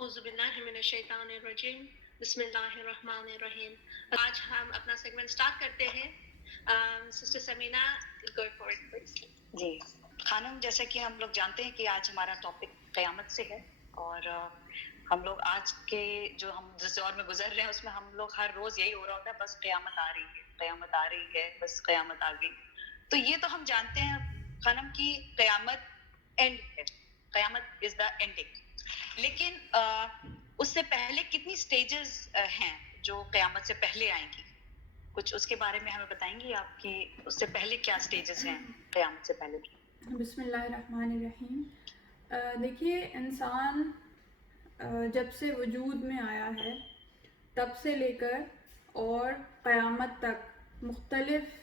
اعوذ باللہ من الشیطان الرجیم بسم اللہ الرحمن الرحیم. آج ہم اپنا سیگمنٹ سٹارٹ کرتے ہیں. Sister Samina go for it please. جی خانم، جیسا کہ ہم لوگ جانتے ہیں کہ آج ہمارا ٹاپک قیامت سے ہے، اور ہم لوگ آج کے جو ہم جس دور میں گزر رہے ہیں اس میں ہم لوگ ہر روز یہی ہو رہا ہوتا ہے، بس قیامت آ رہی ہے، قیامت آ رہی ہے، بس قیامت آ گئی. تو یہ تو ہم جانتے ہیں خانم کی قیامت اینڈ ہے، قیامت از دا اینڈنگ. لیکن اس سے پہلے کتنی سٹیجز ہیں جو قیامت سے پہلے آئیں گی؟ کچھ اس کے بارے میں ہمیں بتائیں گی آپ کی اس سے پہلے کیا سٹیجز ہیں قیامت سے پہلے کی؟ بسم اللہ الرحمن الرحیم. دیکھیے، انسان جب سے وجود میں آیا ہے تب سے لے کر اور قیامت تک مختلف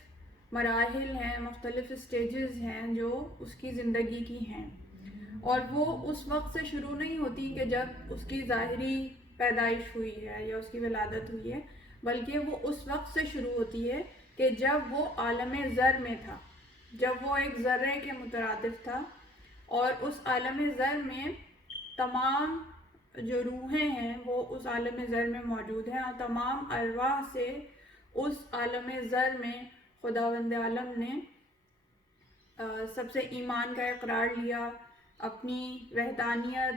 مراحل ہیں، مختلف سٹیجز ہیں جو اس کی زندگی کی ہیں، اور وہ اس وقت سے شروع نہیں ہوتی کہ جب اس کی ظاہری پیدائش ہوئی ہے یا اس کی ولادت ہوئی ہے، بلکہ وہ اس وقت سے شروع ہوتی ہے کہ جب وہ عالم ذر میں تھا، جب وہ ایک ذرے کے مترادف تھا، اور اس عالم ذر میں تمام جو روحیں ہیں وہ اس عالم ذر میں موجود ہیں، اور تمام ارواح سے اس عالم ذر میں خداوند عالم نے سب سے ایمان کا اقرار لیا، اپنی وحدانیت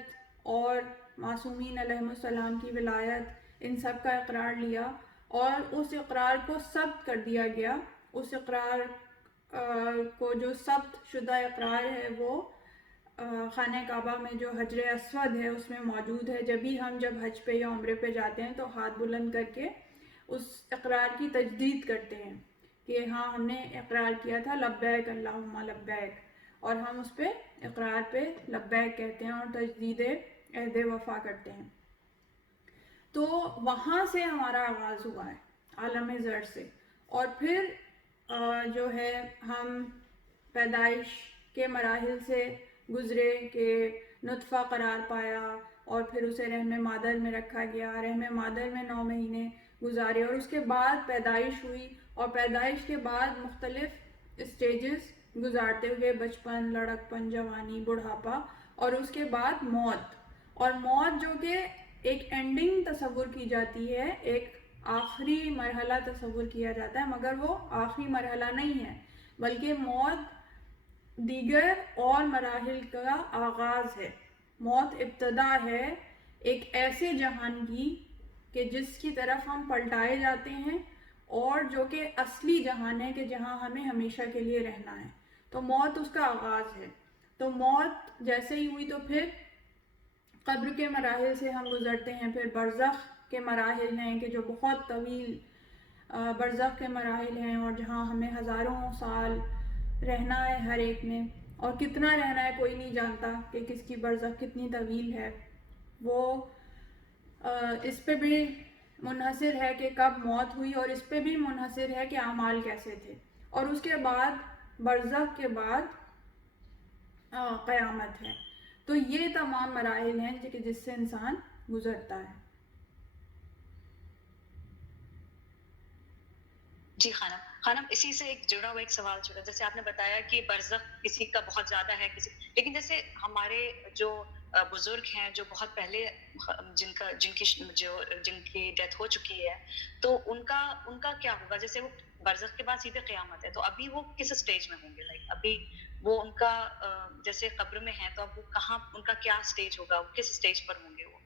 اور معصومین علیہ السلام کی ولایت، ان سب کا اقرار لیا، اور اس اقرار کو ثبت کر دیا گیا. اس اقرار کو جو ثبت شدہ اقرار ہے وہ خانہ کعبہ میں جو حجر اسود ہے اس میں موجود ہے. جب حج پہ یا عمرے پہ جاتے ہیں تو ہاتھ بلند کر کے اس اقرار کی تجدید کرتے ہیں کہ ہاں ہم نے اقرار کیا تھا، لبیک اللہم لبیک، اور ہم اس پہ اقرار پہ لبیک کہتے ہیں اور تجدید عہد وفا کرتے ہیں. تو وہاں سے ہمارا آغاز ہوا ہے عالم ذر سے، اور پھر جو ہے ہم پیدائش کے مراحل سے گزرے کہ نطفہ قرار پایا، اور پھر اسے رحم مادر میں رکھا گیا، رحم مادر میں 9 مہینے گزارے، اور اس کے بعد پیدائش ہوئی، اور پیدائش کے بعد مختلف اسٹیجز گزارتے ہوئے بچپن، لڑکپن، جوانی، بڑھاپا، اور اس کے بعد موت. اور موت جو کہ ایک اینڈنگ تصور کی جاتی ہے، ایک آخری مرحلہ تصور کیا جاتا ہے، مگر وہ آخری مرحلہ نہیں ہے، بلکہ موت دیگر اور مراحل کا آغاز ہے. موت ابتدا ہے ایک ایسے جہان کی کہ جس کی طرف ہم پلٹائے جاتے ہیں، اور جو کہ اصلی جہان ہے کہ جہاں ہمیں ہمیشہ کے لیے رہنا ہے. تو موت اس کا آغاز ہے. تو موت جیسے ہی ہوئی تو پھر قبر کے مراحل سے ہم گزرتے ہیں، پھر برزخ کے مراحل ہیں کہ جو بہت طویل برزخ کے مراحل ہیں، اور جہاں ہمیں ہزاروں سال رہنا ہے ہر ایک میں، اور کتنا رہنا ہے کوئی نہیں جانتا کہ کس کی برزخ کتنی طویل ہے. وہ اس پہ بھی منحصر ہے کہ کب موت ہوئی، اور اس پہ بھی منحصر ہے کہ اعمال کیسے تھے. اور اس کے بعد برزخ کے بعد قیامت ہے. تو یہ تمام مراحل ہیں جس سے انسان گزرتا ہے. جی خانم اسی سے ایک جڑا ہوا ایک سوال چھوڑا، جیسے آپ نے بتایا کہ برزخ کسی کا بہت زیادہ ہے لیکن جیسے ہمارے جو بزرگ ہیں جو بہت پہلے جن کی ڈیتھ ہو چکی ہے، تو ان کا کیا ہوگا؟ جیسے وہ برزخ کے بعد سیدھے قیامت ہے، تو ابھی وہ کس سٹیج میں ہوں گے؟ ابھی وہ ان کا جیسے قبر میں ہے تو اب وہ کہاں، ان کا کیا سٹیج ہوگا، کس سٹیج پر ہوں گے وہ؟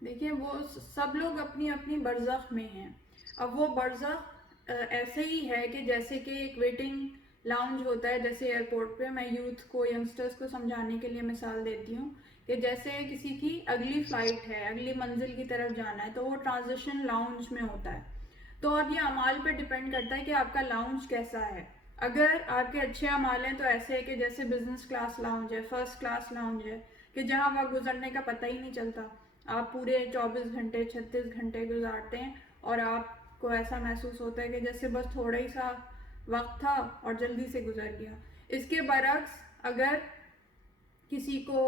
دیکھیے، وہ سب لوگ اپنی اپنی برزخ میں ہیں. اب وہ برزخ ایسے ہی ہے کہ جیسے کہ ایک ویٹنگ لاؤنج ہوتا ہے، جیسے ایئرپورٹ پہ. میں یوتھ کو، ینگسٹرز کو سمجھانے کے لیے مثال دیتی ہوں کہ جیسے کسی کی اگلی فلائٹ ہے، اگلی منزل کی طرف جانا ہے، تو وہ ٹرانزیشن لاؤنج میں ہوتا ہے. تو اب یہ اعمال پہ ڈیپینڈ کرتا ہے کہ آپ کا لاؤنج کیسا ہے. اگر آپ کے اچھے اعمال ہیں تو ایسے ہے کہ جیسے بزنس کلاس لاؤنج ہے، فرسٹ کلاس لاؤنج ہے، کہ جہاں وقت گزرنے کا پتہ ہی نہیں چلتا. آپ پورے 24 گھنٹے 36 گھنٹے گزارتے ہیں، اور آپ کو ایسا محسوس ہوتا ہے کہ جیسے بس تھوڑا ہی سا وقت تھا اور جلدی سے گزر گیا. اس کے برعکس اگر کسی کو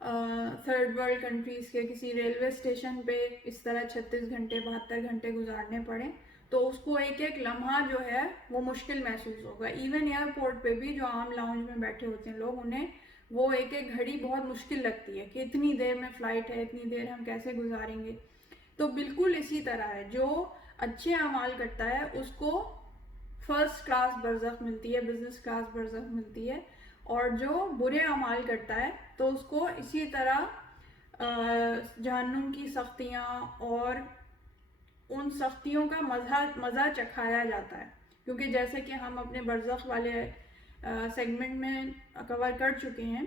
تھرڈ ورلڈ کنٹریز کے کسی ریلوے اسٹیشن پہ اس طرح 36 گھنٹے 72 گھنٹے گزارنے پڑیں تو اس کو ایک ایک لمحہ جو ہے وہ مشکل محسوس ہوگا. ایون ایئرپورٹ پہ بھی جو عام لاؤنج میں بیٹھے ہوتے ہیں لوگ، انہیں وہ ایک ایک گھڑی بہت مشکل لگتی ہے کہ اتنی دیر میں فلائٹ ہے، اتنی دیر ہم کیسے گزاریں گے. تو بالکل اسی طرح ہے، جو اچھے اعمال کرتا ہے اس کو فرسٹ کلاس برزخ ملتی ہے، بزنس کلاس برزخ ملتی ہے، اور جو برے اعمال کرتا ہے تو اس کو اسی طرح جہنم کی سختیاں اور ان سختیوں کا مزہ چکھایا جاتا ہے. کیونکہ جیسے کہ ہم اپنے برزخ والے سیگمنٹ میں کور کر چکے ہیں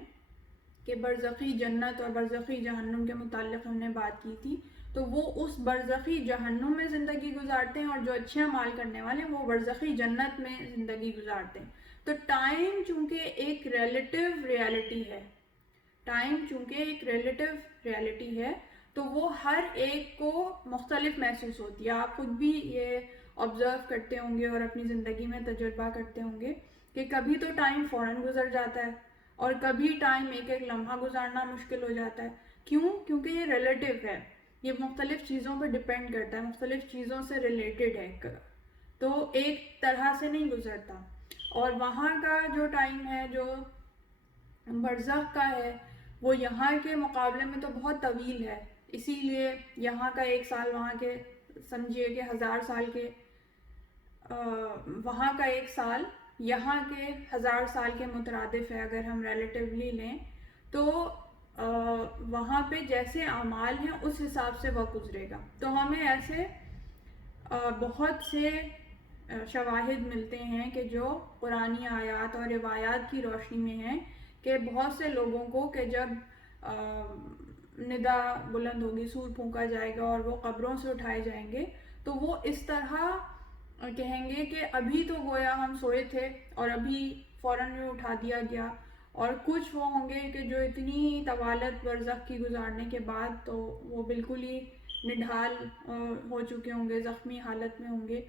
کہ برزخی جنت اور برزخی جہنم کے متعلق ہم نے بات کی تھی، تو وہ اس برزخی جہنم میں زندگی گزارتے ہیں، اور جو اچھے اعمال کرنے والے ہیں وہ برزخی جنت میں زندگی گزارتے ہیں. تو ٹائم چونکہ ایک ریلیٹیو ہے تو وہ ہر ایک کو مختلف محسوس ہوتی ہے. آپ خود بھی یہ آبزرو کرتے ہوں گے اور اپنی زندگی میں تجربہ کرتے ہوں گے کہ کبھی تو ٹائم فوراً گزر جاتا ہے اور کبھی ٹائم ایک ایک لمحہ گزارنا مشکل ہو جاتا ہے. کیوں؟ کیونکہ یہ ریلیٹیو ہے، یہ مختلف چیزوں پہ ڈپینڈ کرتا ہے، مختلف چیزوں سے ریلیٹڈ ہے، تو ایک طرح سے نہیں گزرتا. اور وہاں کا جو ٹائم ہے جو برزخ کا ہے وہ یہاں کے مقابلے میں تو بہت طویل ہے. اسی لیے یہاں کا 1 سال وہاں کے سمجھیے کہ 1000 سال کے، وہاں کا 1 سال یہاں کے 1000 سال کے مترادف ہے. اگر ہم ریلیٹیولی لیں تو وہاں پہ جیسے اعمال ہیں اس حساب سے وقت گزرے گا. تو ہمیں ایسے بہت سے شواہد ملتے ہیں کہ جو قرآنی آیات اور روایات کی روشنی میں ہیں کہ بہت سے لوگوں کو کہ جب ندا بلند ہوگی، سور پھونکا جائے گا اور وہ قبروں سے اٹھائے جائیں گے، تو وہ اس طرح کہیں گے کہ ابھی تو گویا ہم سوئے تھے اور ابھی فوراً اٹھا دیا گیا. اور کچھ وہ ہوں گے کہ جو اتنی طوالت برزخ کی گزارنے کے بعد تو وہ بالکل ہی نڈھال ہو چکے ہوں گے، زخمی حالت میں ہوں گے.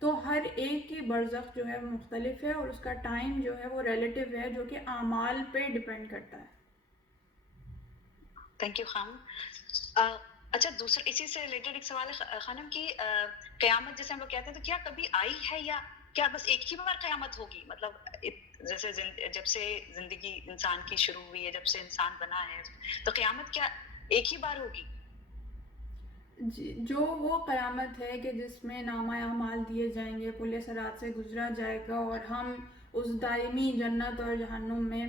تو ہر ایک کی برزخ جو ہے وہ مختلف ہے اور اس کا ٹائم جو ہے وہ ریلیٹیو ہے، جو کہ اعمال پہ ڈپینڈ کرتا ہے. تھینک یو خانم. اچھا، دوسرا اسی سے ریلیٹڈ ایک سوال ہے خانم کی، قیامت جیسے ہم لوگ کہتے ہیں تو کیا کبھی آئی ہے یا کیا بس ایک ہی بار قیامت ہوگی؟ مطلب جیسے جب سے زندگی انسان کی شروع ہوئی ہے، جب سے انسان بنا ہے، تو قیامت کیا ایک ہی بار ہوگی؟ جو وہ قیامت ہے کہ جس میں نامہ اعمال دیے جائیں گے، پل صراط سے گزرا جائے گا اور ہم اس دائمی جنت اور جہنم میں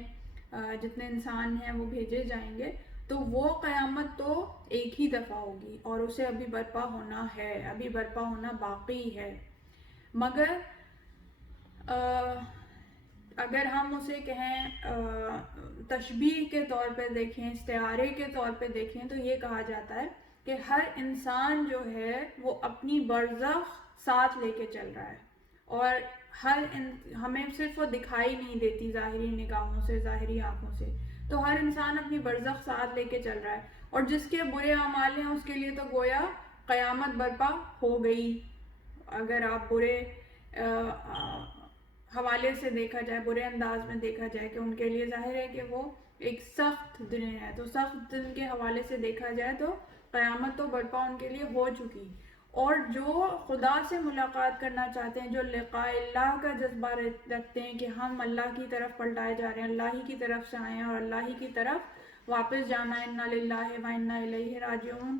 جتنے انسان ہیں وہ بھیجے جائیں گے، تو وہ قیامت تو ایک ہی دفعہ ہوگی اور اسے ابھی برپا ہونا ہے، ابھی برپا ہونا باقی ہے. مگر اگر ہم اسے کہیں تشبیہ کے طور پہ دیکھیں، استعارے کے طور پہ دیکھیں، تو یہ کہا جاتا ہے کہ ہر انسان جو ہے وہ اپنی برزخ ساتھ لے کے چل رہا ہے، اور ہمیں صرف وہ دکھائی نہیں دیتی ظاہری نگاہوں سے، ظاہری آنکھوں سے. تو ہر انسان اپنی برزخ ساتھ لے کے چل رہا ہے، اور جس کے برے اعمال ہیں اس کے لیے تو گویا قیامت برپا ہو گئی. اگر آپ برے حوالے سے دیکھا جائے، برے انداز میں دیکھا جائے کہ ان کے لیے ظاہر ہے کہ وہ ایک سخت دن ہے، تو سخت دن کے حوالے سے دیکھا جائے تو قیامت تو برپا ان کے لیے ہو چکی. اور جو خدا سے ملاقات کرنا چاہتے ہیں، جو لقاء اللہ کا جذبہ رکھتے ہیں کہ ہم اللہ کی طرف پلٹائے جا رہے ہیں، اللہ ہی کی طرف سے آئے ہیں اور اللہ ہی کی طرف واپس جانا ہے، انا للہ و انا الیہ راجعون،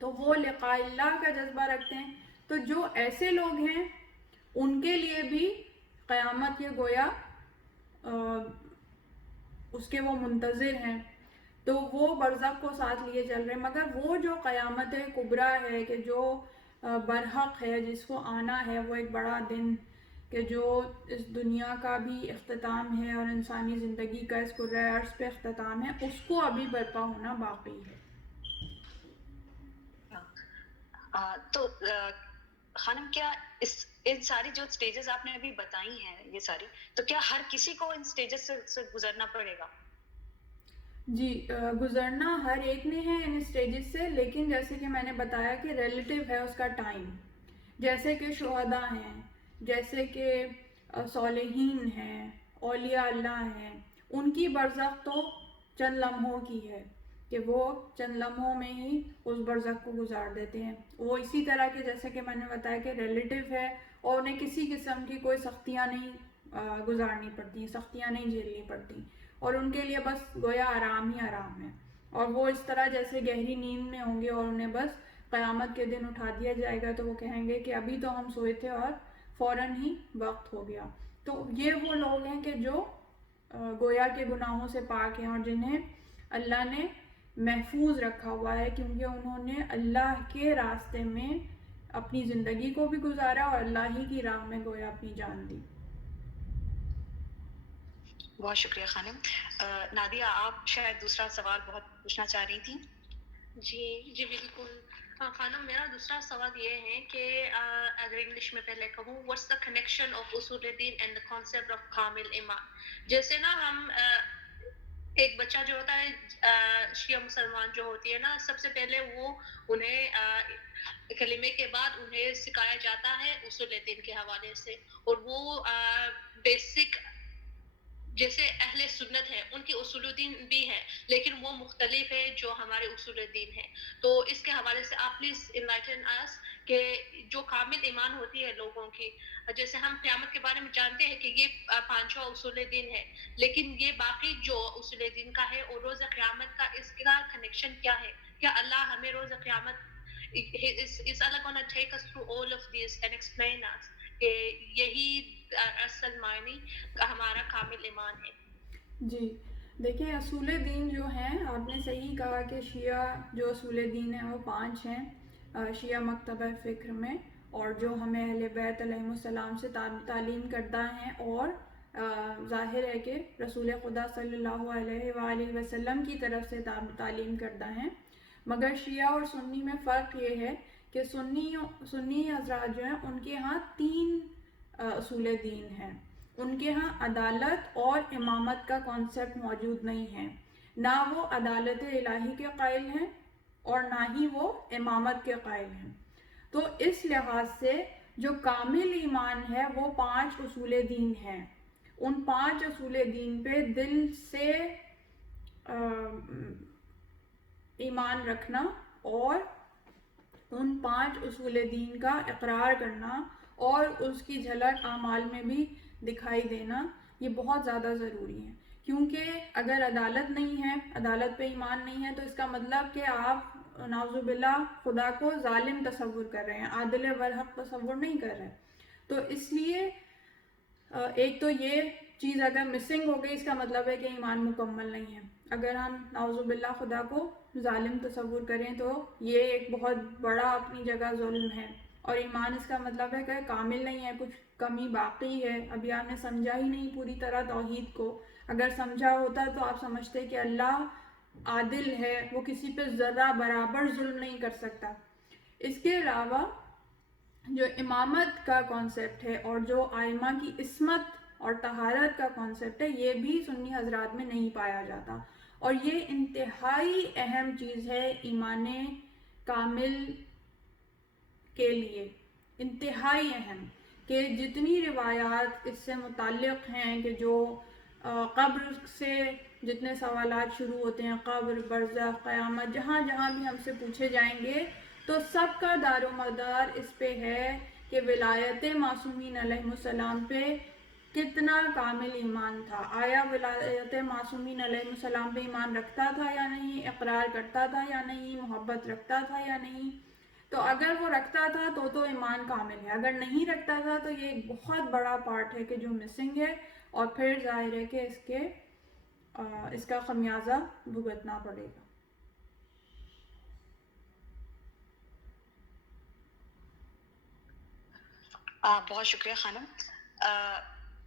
تو وہ لقاء اللہ کا جذبہ رکھتے ہیں. تو جو ایسے لوگ ہیں ان کے لیے بھی قیامت کے گویا اس کے وہ منتظر ہیں، تو وہ برزخ کو ساتھ لیے چل رہے ہیں. مگر وہ جو قیامت کبریٰ ہے کہ جو برحق ہے، جس کو آنا ہے، وہ ایک بڑا دن کہ جو اس دنیا کا بھی اختتام ہے اور انسانی زندگی کا اس کرۂ ارض پہ اختتام ہے، اس کو ابھی برپا ہونا باقی ہے. تو خانم کیا ان ساری جو سٹیجز آپ نے ابھی بتائی ہیں یہ ساری، تو کیا ہر کسی کو ان سٹیجز سے گزرنا پڑے گا؟ جی، گزرنا ہر ایک نے ہے ان سٹیجز سے، لیکن جیسے کہ میں نے بتایا کہ ریلیٹیو ہے اس کا ٹائم. جیسے کہ شہداء ہیں، جیسے کہ صالحین ہیں، اولیاء اللہ ہیں، ان کی برزخ تو چند لمحوں کی ہے کہ وہ چند لمحوں میں ہی اس برزخ کو گزار دیتے ہیں. وہ اسی طرح کے جیسے کہ میں نے بتایا کہ ریلیٹیو ہے اور انہیں کسی قسم کی کوئی سختیاں نہیں گزارنی پڑتی، سختیاں نہیں جھیلنی پڑتی. اور ان کے لیے بس گویا آرام ہی آرام ہے، اور وہ اس طرح جیسے گہری نیند میں ہوں گے، اور انہیں بس قیامت کے دن اٹھا دیا جائے گا تو وہ کہیں گے کہ ابھی تو ہم سوئے تھے اور فوراً ہی وقت ہو گیا۔ تو یہ وہ لوگ ہیں کہ جو گویا کے گناہوں سے پاک ہیں، اور جنہیں اللہ نے محفوظ رکھا ہوا ہے، کیونکہ انہوں نے اللہ کے راستے میں اپنی زندگی کو بھی گزارا اور اللہ ہی کی راہ میں گویا اپنی جان دی۔ بہت شکریہ خانم۔ نادیہ، آپ شاید دوسرا سوال بہت پوچھنا چاہ رہی تھیں۔ جی بالکل۔ خانم، میرا دوسرا سوال یہ ہے کہ اگر انگلش میں پہلے کہوں، واٹس دا کنیکشن آف اصول دین اینڈ دا کانسیپٹ آف کامل ایمان؟ جیسے نا ہم ایک بچہ جو ہوتا ہے، شیعہ مسلمان جو ہوتی ہے نا، سب سے پہلے وہ انہیں کلمے کے بعد انہیں سکھایا جاتا ہے اصول دین کے حوالے سے، اور وہ بیسک جیسے اہل سنت ہے ان کے اصول دین بھی ہے، لیکن وہ مختلف ہے جو ہمارے اصول دین ہے۔ تو اس کے حوالے سے آپ پلیز انلائٹن اس کہ جو کامل ایمان ہوتی ہے لوگوں کی، جیسے ہم قیامت کے بارے میں جانتے ہیں کہ یہ پانچواں اصول دین ہے، لیکن یہ باقی جو اصول دین کا ہے اور روز قیامت کا، اس کا کنیکشن کیا ہے؟ کیا اللہ ہمیں روز قیامت is Allah gonna take us through all of this and explain us کہ یہی اصل معنی ہمارا کامل ایمان ہے؟ جی دیکھیں، اصول دین جو ہیں، آپ نے صحیح کہا کہ شیعہ جو اصول دین ہیں وہ 5 ہیں شیعہ مکتبہ فکر میں، اور جو ہمیں اہل بیت علیہم السلام سے تعلیم کردہ ہیں، اور ظاہر ہے کہ رسول خدا صلی اللہ علیہ وآلہ وسلم کی طرف سے تعلیم کردہ ہیں۔ مگر شیعہ اور سنی میں فرق یہ ہے کہ سنی حضرات جو ہیں ان کے ہاں 3 اصول دین ہیں۔ ان کے ہاں عدالت اور امامت کا کانسیپٹ موجود نہیں ہے، نہ وہ عدالت الہی کے قائل ہیں اور نہ ہی وہ امامت کے قائل ہیں۔ تو اس لحاظ سے جو کامل ایمان ہے وہ 5 اصول دین ہیں۔ ان 5 اصول دین پہ دل سے ایمان رکھنا اور ان 5 اصول دین کا اقرار کرنا اور اس کی جھلک اعمال میں بھی دکھائی دینا، یہ بہت زیادہ ضروری ہے۔ کیونکہ اگر عدالت نہیں ہے، عدالت پہ ایمان نہیں ہے، تو اس کا مطلب کہ آپ نعوذ باللہ خدا کو ظالم تصور کر رہے ہیں، عادل برحق تصور نہیں کر رہے۔ تو اس لیے ایک تو یہ چیز اگر مسنگ ہو گئی، اس کا مطلب ہے کہ ایمان مکمل نہیں ہے۔ اگر ہم نعوذ باللہ خدا کو ظالم تصور کریں تو یہ ایک بہت بڑا اپنی جگہ ظلم ہے، اور ایمان اس کا مطلب ہے کہ کامل نہیں ہے، کچھ کمی باقی ہے، ابھی آپ نے سمجھا ہی نہیں پوری طرح توحید کو۔ اگر سمجھا ہوتا تو آپ سمجھتے کہ اللہ عادل ہے، وہ کسی پہ ذرہ برابر ظلم نہیں کر سکتا۔ اس کے علاوہ جو امامت کا کانسیپٹ ہے اور جو ائمہ کی عصمت اور طہارت کا کانسیپٹ ہے، یہ بھی سنی حضرات میں نہیں پایا جاتا، اور یہ انتہائی اہم چیز ہے ایمان کامل کے لیے، انتہائی اہم، کہ جتنی روایات اس سے متعلق ہیں کہ جو قبر سے جتنے سوالات شروع ہوتے ہیں، قبر، برزخ، قیامت، جہاں جہاں بھی ہم سے پوچھے جائیں گے، تو سب کا دار و مدار اس پہ ہے کہ ولایت معصومین علیہ السلام پہ کتنا کامل ایمان تھا۔ آیا ولایت معصومین علیہ السلام پہ ایمان رکھتا تھا یا نہیں، اقرار کرتا تھا یا نہیں، محبت رکھتا تھا یا نہیں؟ تو اگر وہ رکھتا تھا تو ایمان کامل ہے، اگر نہیں رکھتا تھا تو یہ ایک بہت بڑا پارٹ ہے کہ جو مسنگ ہے، اور پھر ظاہر ہے کہ اس کا خمیازہ بھگتنا پڑے گا۔ بہت شکریہ خانم۔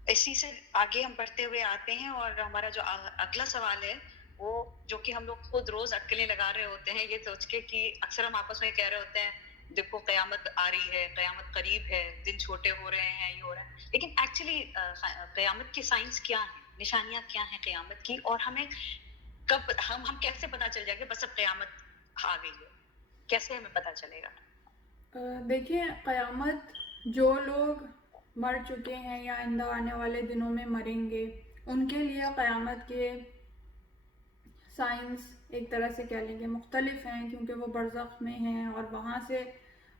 اسی سے آگے ہم بڑھتے ہوئے آتے ہیں، اور ہمارا جو اگلا سوال ہے وہ جو کہ ہم لوگ خود روز اٹکلیں لگا رہے ہوتے ہیں یہ سوچ کے کہ اکثر ہم آپس میں کہہ رہے ہوتے ہیں دیکھو قیامت آ رہی ہے، قیامت قریب ہے، دن چھوٹے ہو رہے ہیں، یہ ہو رہا ہے، لیکن ایکچولی قیامت کی سائنس کیا ہے، نشانیاں کیا ہیں قیامت کی، اور ہمیں کب ہم کیسے پتہ چل جائے گا بس اب قیامت آ گئی ہے، کیسے ہمیں پتہ چلے گا؟ دیکھیں، قیامت جو لوگ مر چکے ہیں یا آئندہ آنے والے دنوں میں مریں گے، ان کے لیے قیامت کے سائنس ایک طرح سے کہہ لیں گے مختلف ہیں، کیونکہ وہ برزخ میں ہیں اور وہاں سے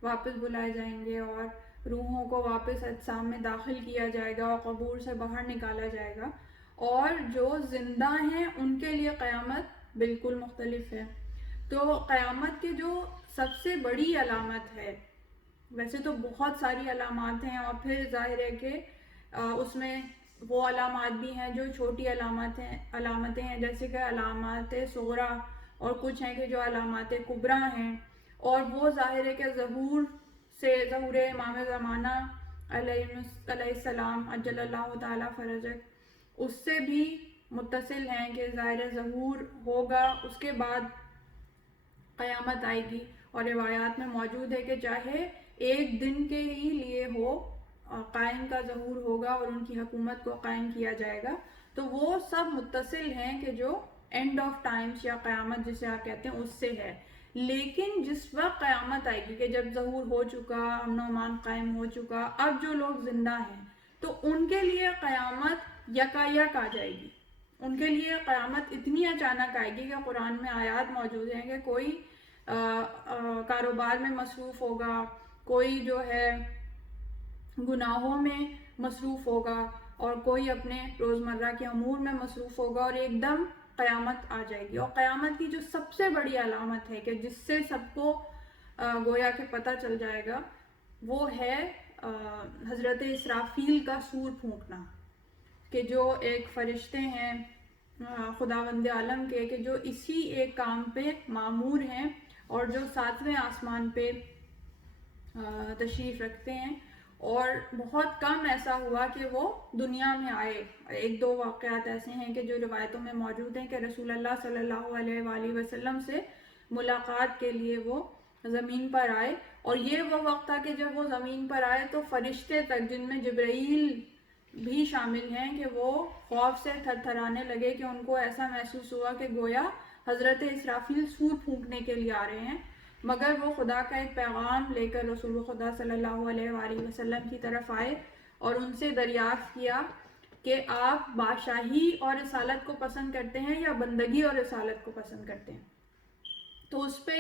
واپس بلائے جائیں گے، اور روحوں کو واپس اجسام میں داخل کیا جائے گا اور قبور سے باہر نکالا جائے گا، اور جو زندہ ہیں ان کے لیے قیامت بالکل مختلف ہے. تو قیامت کے جو سب سے بڑی علامت ہے، ویسے تو بہت ساری علامات ہیں، اور پھر ظاہر ہے کہ اس میں وہ علامات بھی ہیں جو چھوٹی علامتیں ہیں، جیسے کہ علامات صغریٰ، اور کچھ ہیں کہ جو علامات کبریٰ ہیں، اور وہ ظاہر ہے کہ ظہور امام زمانہ علیہ السلام عجل اللہ تعالیٰ فرجہ اس سے بھی متصل ہیں کہ ظاہر ظہور ہوگا، اس کے بعد قیامت آئے گی. اور روایات میں موجود ہے کہ چاہے ایک دن کے ہی لیے ہو، قائم کا ظہور ہوگا اور ان کی حکومت کو قائم کیا جائے گا. تو وہ سب متصل ہیں کہ جو اینڈ آف ٹائمز یا قیامت جسے آپ کہتے ہیں اس سے ہے. لیکن جس وقت قیامت آئے گی کہ جب ظہور ہو چکا، امن و امان قائم ہو چکا، اب جو لوگ زندہ ہیں تو ان کے لیے قیامت یکایک آ جائے گی. ان کے لیے قیامت اتنی اچانک آئے گی کہ قرآن میں آیات موجود ہیں کہ کوئی کاروبار میں مصروف ہوگا، کوئی جو ہے گناہوں میں مصروف ہوگا، اور کوئی اپنے روزمرہ کے امور میں مصروف ہوگا، اور ایک دم قیامت آ جائے گی. اور قیامت کی جو سب سے بڑی علامت ہے کہ جس سے سب کو گویا کہ پتہ چل جائے گا، وہ ہے حضرت اسرافیل کا سور پھونکنا، کہ جو ایک فرشتے ہیں خداوند عالم کے، کہ جو اسی ایک کام پہ مامور ہیں اور جو 7ویں آسمان پہ تشریف رکھتے ہیں. اور بہت کم ایسا ہوا کہ وہ دنیا میں آئے. ایک دو واقعات ایسے ہیں کہ جو روایتوں میں موجود ہیں کہ رسول اللہ صلی اللہ علیہ وآلہ وسلم سے ملاقات کے لیے وہ زمین پر آئے. اور یہ وہ وقت تھا کہ جب وہ زمین پر آئے تو فرشتے تک، جن میں جبرائیل بھی شامل ہیں، کہ وہ خوف سے تھر تھرانے لگے، کہ ان کو ایسا محسوس ہوا کہ گویا حضرت اسرافیل سور پھونکنے کے لیے آ رہے ہیں. مگر وہ خدا کا ایک پیغام لے کر رسول خدا صلی اللہ علیہ وآلہ وسلم کی طرف آئے اور ان سے دریافت کیا کہ آپ بادشاہی اور رسالت کو پسند کرتے ہیں یا بندگی اور رسالت کو پسند کرتے ہیں. تو اس پہ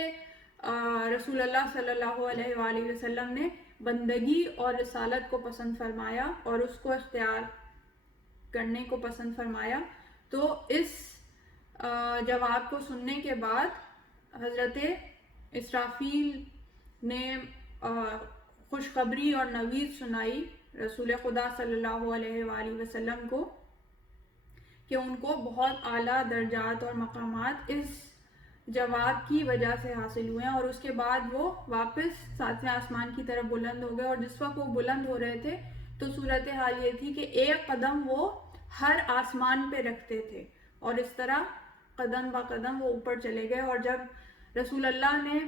رسول اللہ صلی اللہ علیہ وآلہ وسلم نے بندگی اور رسالت کو پسند فرمایا اور اس کو اختیار کرنے کو پسند فرمایا. تو اس جواب کو سننے کے بعد حضرت اسرافیل نے خوشخبری اور نوید سنائی رسول خدا صلی اللہ علیہ وآلہ وسلم کو کہ ان کو بہت اعلیٰ درجات اور مقامات اس جواب کی وجہ سے حاصل ہوئے ہیں. اور اس کے بعد وہ واپس 7ویں آسمان کی طرف بلند ہو گئے. اور جس وقت وہ بلند ہو رہے تھے تو صورتحال یہ تھی کہ ایک قدم وہ ہر آسمان پہ رکھتے تھے، اور اس طرح قدم با قدم وہ اوپر چلے گئے. اور جب رسول اللہ نے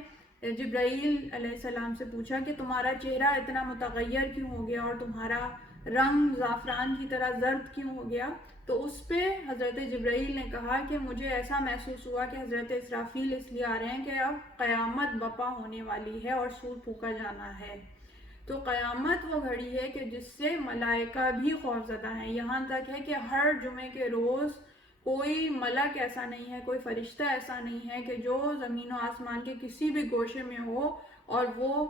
جبرائیل علیہ السلام سے پوچھا کہ تمہارا چہرہ اتنا متغیر کیوں ہو گیا اور تمہارا رنگ زعفران کی طرح زرد کیوں ہو گیا، تو اس پہ حضرت جبرائیل نے کہا کہ مجھے ایسا محسوس ہوا کہ حضرت اسرافیل اس لیے آ رہے ہیں کہ اب قیامت بپا ہونے والی ہے اور سور پھونکا جانا ہے. تو قیامت وہ گھڑی ہے کہ جس سے ملائکہ بھی خوفزدہ ہیں. یہاں تک ہے کہ ہر جمعے کے روز کوئی ملک ایسا نہیں ہے، کوئی فرشتہ ایسا نہیں ہے کہ جو زمین و آسمان کے کسی بھی گوشے میں ہو اور وہ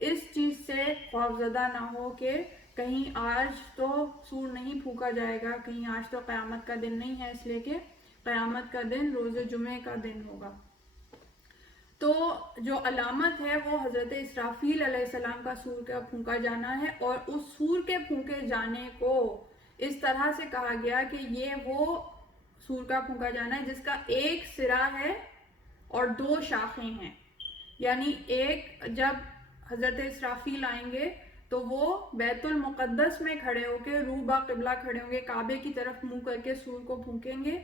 اس چیز سے خوفزدہ نہ ہو کہ کہیں آج تو سور نہیں پھونکا جائے گا، کہیں آج تو قیامت کا دن نہیں ہے، اس لیے کہ قیامت کا دن روز جمعے کا دن ہوگا. تو جو علامت ہے وہ حضرت اسرافیل علیہ السلام کا سور کا پھونکا جانا ہے. اور اس سور کے پھونکے جانے کو اس طرح سے کہا گیا کہ یہ وہ سور کا پھونکا جانا ہے جس کا ایک سرا ہے اور 2 شاخیں ہیں. یعنی ایک جب حضرت اسرافیل آئیں گے تو وہ بیت المقدس میں کھڑے ہو کے روبہ قبلہ کھڑے ہوں گے، کعبے کی طرف منہ کر کے سور کو پھونکیں گے،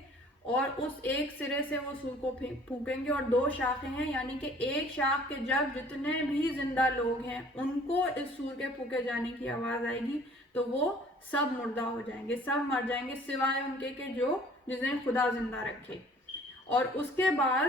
اور اس ایک سرے سے وہ سور کو پھونکیں گے. اور 2 شاخیں ہیں، یعنی کہ ایک شاخ کے جب جتنے بھی زندہ لوگ ہیں ان کو اس سور کے پھونکے جانے کی آواز آئے گی تو وہ سب مردہ ہو جائیں گے، سب مر جائیں گے سوائے ان کے کہ جنہیں خدا زندہ رکھے. اور اس کے بعد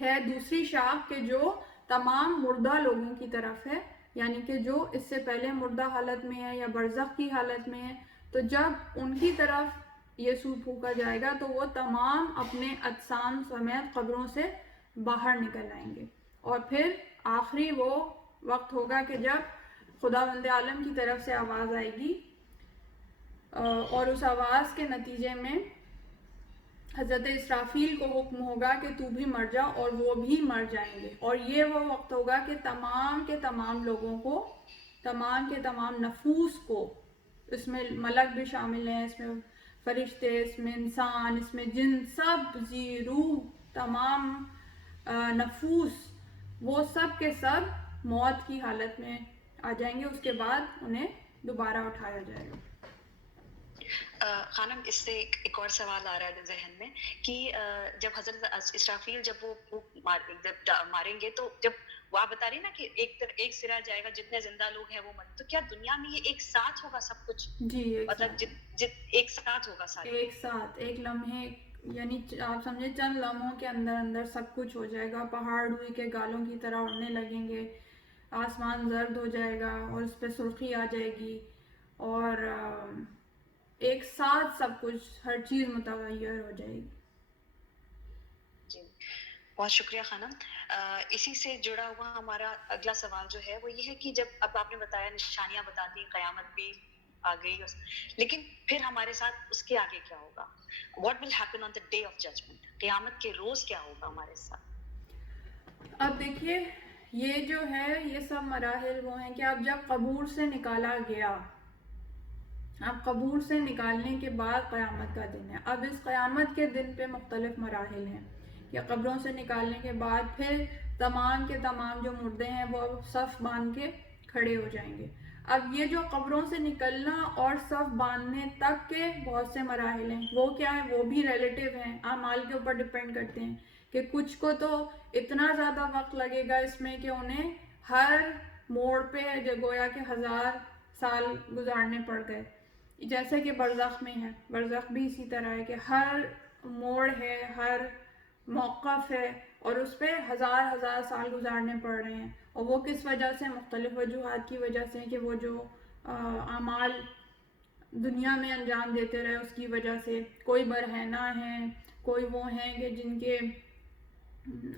ہے دوسری شاخ کہ جو تمام مردہ لوگوں کی طرف ہے، یعنی کہ جو اس سے پہلے مردہ حالت میں ہے یا برزخ کی حالت میں ہے. تو جب ان کی طرف یہ سور پھونکا جائے گا تو وہ تمام اپنے اجسام سمیت قبروں سے باہر نکل آئیں گے. اور پھر آخری وہ وقت ہوگا کہ جب خداوند عالم کی طرف سے آواز آئے گی اور اس آواز کے نتیجے میں حضرت اسرافیل کو حکم ہوگا کہ تو بھی مر جا، اور وہ بھی مر جائیں گے. اور یہ وہ وقت ہوگا کہ تمام کے تمام لوگوں کو، تمام کے تمام نفوس کو، اس میں ملک بھی شامل ہیں، اس میں فرشتے، اس میں انسان، اس میں جن، سب ذی روح، تمام نفوس، وہ سب کے سب موت کی حالت میں آ جائیں گے. اس کے بعد انہیں دوبارہ اٹھایا جائے گا. خانم، اس سے ایک اور سوال آ رہا ہے ذہن میں کہ جب حضرت اسرافیل جب وہ ماریں گے، تو جب وہ آپ بتا رہی نا کہ ایک سرا جائے گا، جتنے زندہ لوگ ہیں وہ مریں، تو کیا دنیا میں یہ ایک ساتھ ہوگا سب کچھ؟ جی ایک مطلب ساتھ، ایک ساتھ ہوگا سارے؟ ایک ساتھ، ایک لمحے، یعنی آپ سمجھے چند لمحوں کے اندر اندر سب کچھ ہو جائے گا. پہاڑ روئی کے گالوں کی طرح اڑنے لگیں گے، آسمان زرد ہو جائے گا اور اس پہ سرخی آ جائے گی، اور ایک ساتھ سب کچھ، ہر چیز متغیر ہو جائے گی. جی بہت شکریہ خانم. اسی سے جڑا ہوا ہمارا اگلا سوال جو ہے وہ یہ ہے کہ جب اب آپ نے بتایا نشانیاں بتا دی، قیامت بھی آ گئی، لیکن پھر ہمارے ساتھ اس کے آگے کیا ہوگا؟ What will happen on the day of judgment? قیامت کے روز کیا ہوگا ہمارے ساتھ؟ اب دیکھیے، یہ جو ہے یہ سب مراحل وہ ہیں کہ اب جب قبور سے نکالا گیا، اب قبور سے نکالنے کے بعد قیامت کا دن ہے. اب اس قیامت کے دن پہ مختلف مراحل ہیں کہ قبروں سے نکالنے کے بعد پھر تمام کے تمام جو مردے ہیں وہ صف باندھ کے کھڑے ہو جائیں گے. اب یہ جو قبروں سے نکلنا اور صف باندھنے تک کے بہت سے مراحل ہیں، وہ کیا ہیں؟ وہ بھی ریلیٹیو ہیں، اعمال کے اوپر ڈپینڈ کرتے ہیں کہ کچھ کو تو اتنا زیادہ وقت لگے گا اس میں کہ انہیں ہر موڑ پہ جو گویا کہ 1000 سال گزارنے پڑ گئے. جیسے کہ برزخ میں ہے، برزخ بھی اسی طرح ہے کہ ہر موڑ ہے، ہر موقف ہے، اور اس پہ 1000 سال گزارنے پڑ رہے ہیں. اور وہ کس وجہ سے؟ مختلف وجوہات کی وجہ سے، کہ وہ جو اعمال دنیا میں انجام دیتے رہے اس کی وجہ سے. کوئی برہنہ ہیں، کوئی وہ ہیں کہ جن کے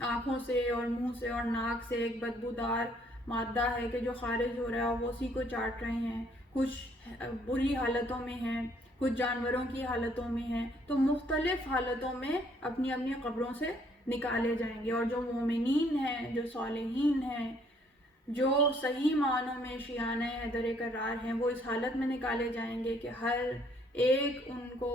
آنکھوں سے اور منہ سے اور ناک سے ایک بدبودار مادہ ہے کہ جو خارج ہو رہا ہے، وہ اسی کو چاٹ رہے ہیں. کچھ بری حالتوں میں ہیں، کچھ جانوروں کی حالتوں میں ہیں. تو مختلف حالتوں میں اپنی اپنی قبروں سے نکالے جائیں گے. اور جو مومنین ہیں، جو صالحین ہیں، جو صحیح معنوں میں شیعانہ حیدر کرار ہیں، وہ اس حالت میں نکالے جائیں گے کہ ہر ایک ان کو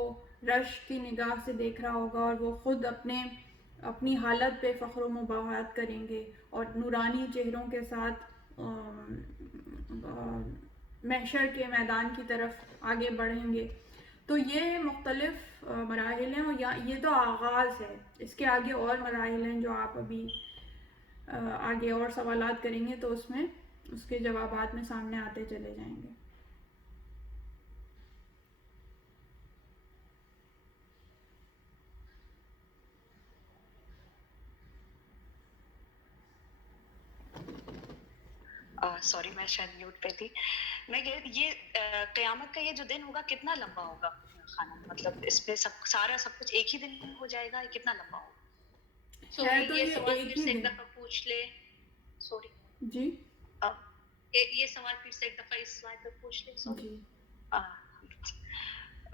رشک کی نگاہ سے دیکھ رہا ہوگا، اور وہ خود اپنی حالت پہ فخر و مباحثت کریں گے اور نورانی چہروں کے ساتھ محشر کے میدان کی طرف آگے بڑھیں گے. تو یہ مختلف مراحل ہیں، اور یہ تو آغاز ہے. اس کے آگے اور مراحل ہیں جو آپ ابھی آگے اور سوالات کریں گے تو اس میں اس کے جوابات میں سامنے آتے چلے جائیں گے. سوری، میں شاید میوٹ پہ تھی. میں یہ قیامت کا یہ جو دن ہوگا کتنا لمبا ہوگا خانم؟ مطلب اس پہ سب کچھ ایک ہی دن ہو جائے گا؟ کتنا لمبا ہوگا؟ ہے تو یہ یہ سوال ایک پھر ہی سے ایک دن. دفعہ پوچھ لے. سوری، جی یہ سوال پھر سے ایک دفعہ اس سلائڈ پہ پوچھ لے. سوری. جی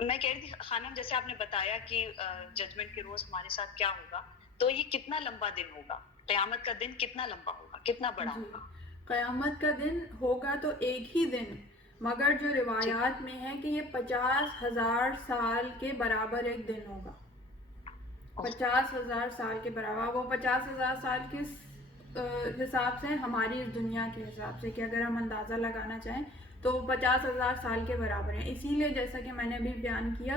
میں کہہ رہی تھی خانم، جیسے آپ نے بتایا کہ ججمنٹ کے روز ہمارے ساتھ کیا ہوگا، تو یہ کتنا لمبا دن ہوگا؟ قیامت کا دن کتنا لمبا ہوگا، کتنا بڑا جی، ہوگا؟ قیامت کا دن ہوگا تو ایک ہی دن، مگر جو روایات میں ہے کہ یہ 50,000 سال کے برابر ایک دن ہوگا. 50,000 سال کے برابر. وہ 50,000 سال کس حساب سے؟ ہماری اس دنیا کے حساب سے، کہ اگر ہم اندازہ لگانا چاہیں تو 50,000 سال کے برابر ہیں. اسی لیے جیسا کہ میں نے ابھی بیان کیا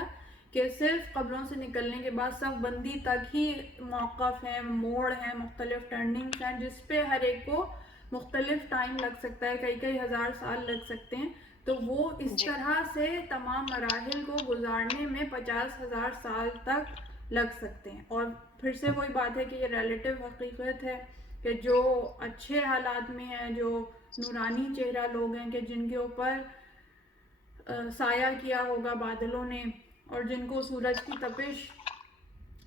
کہ صرف قبروں سے نکلنے کے بعد صف بندی تک ہی موقف ہیں، موڑ ہیں، مختلف ٹرننگز ہیں، جس پہ ہر ایک کو مختلف ٹائم لگ سکتا ہے، کئی ہزار سال لگ سکتے ہیں. تو وہ اس طرح سے تمام مراحل کو گزارنے میں 50,000 سال تک لگ سکتے ہیں. اور پھر سے وہی بات ہے کہ یہ ریلیٹیو حقیقت ہے کہ جو اچھے حالات میں ہیں، جو نورانی چہرہ لوگ ہیں، کہ جن کے اوپر سایہ کیا ہوگا بادلوں نے، اور جن کو سورج کی تپش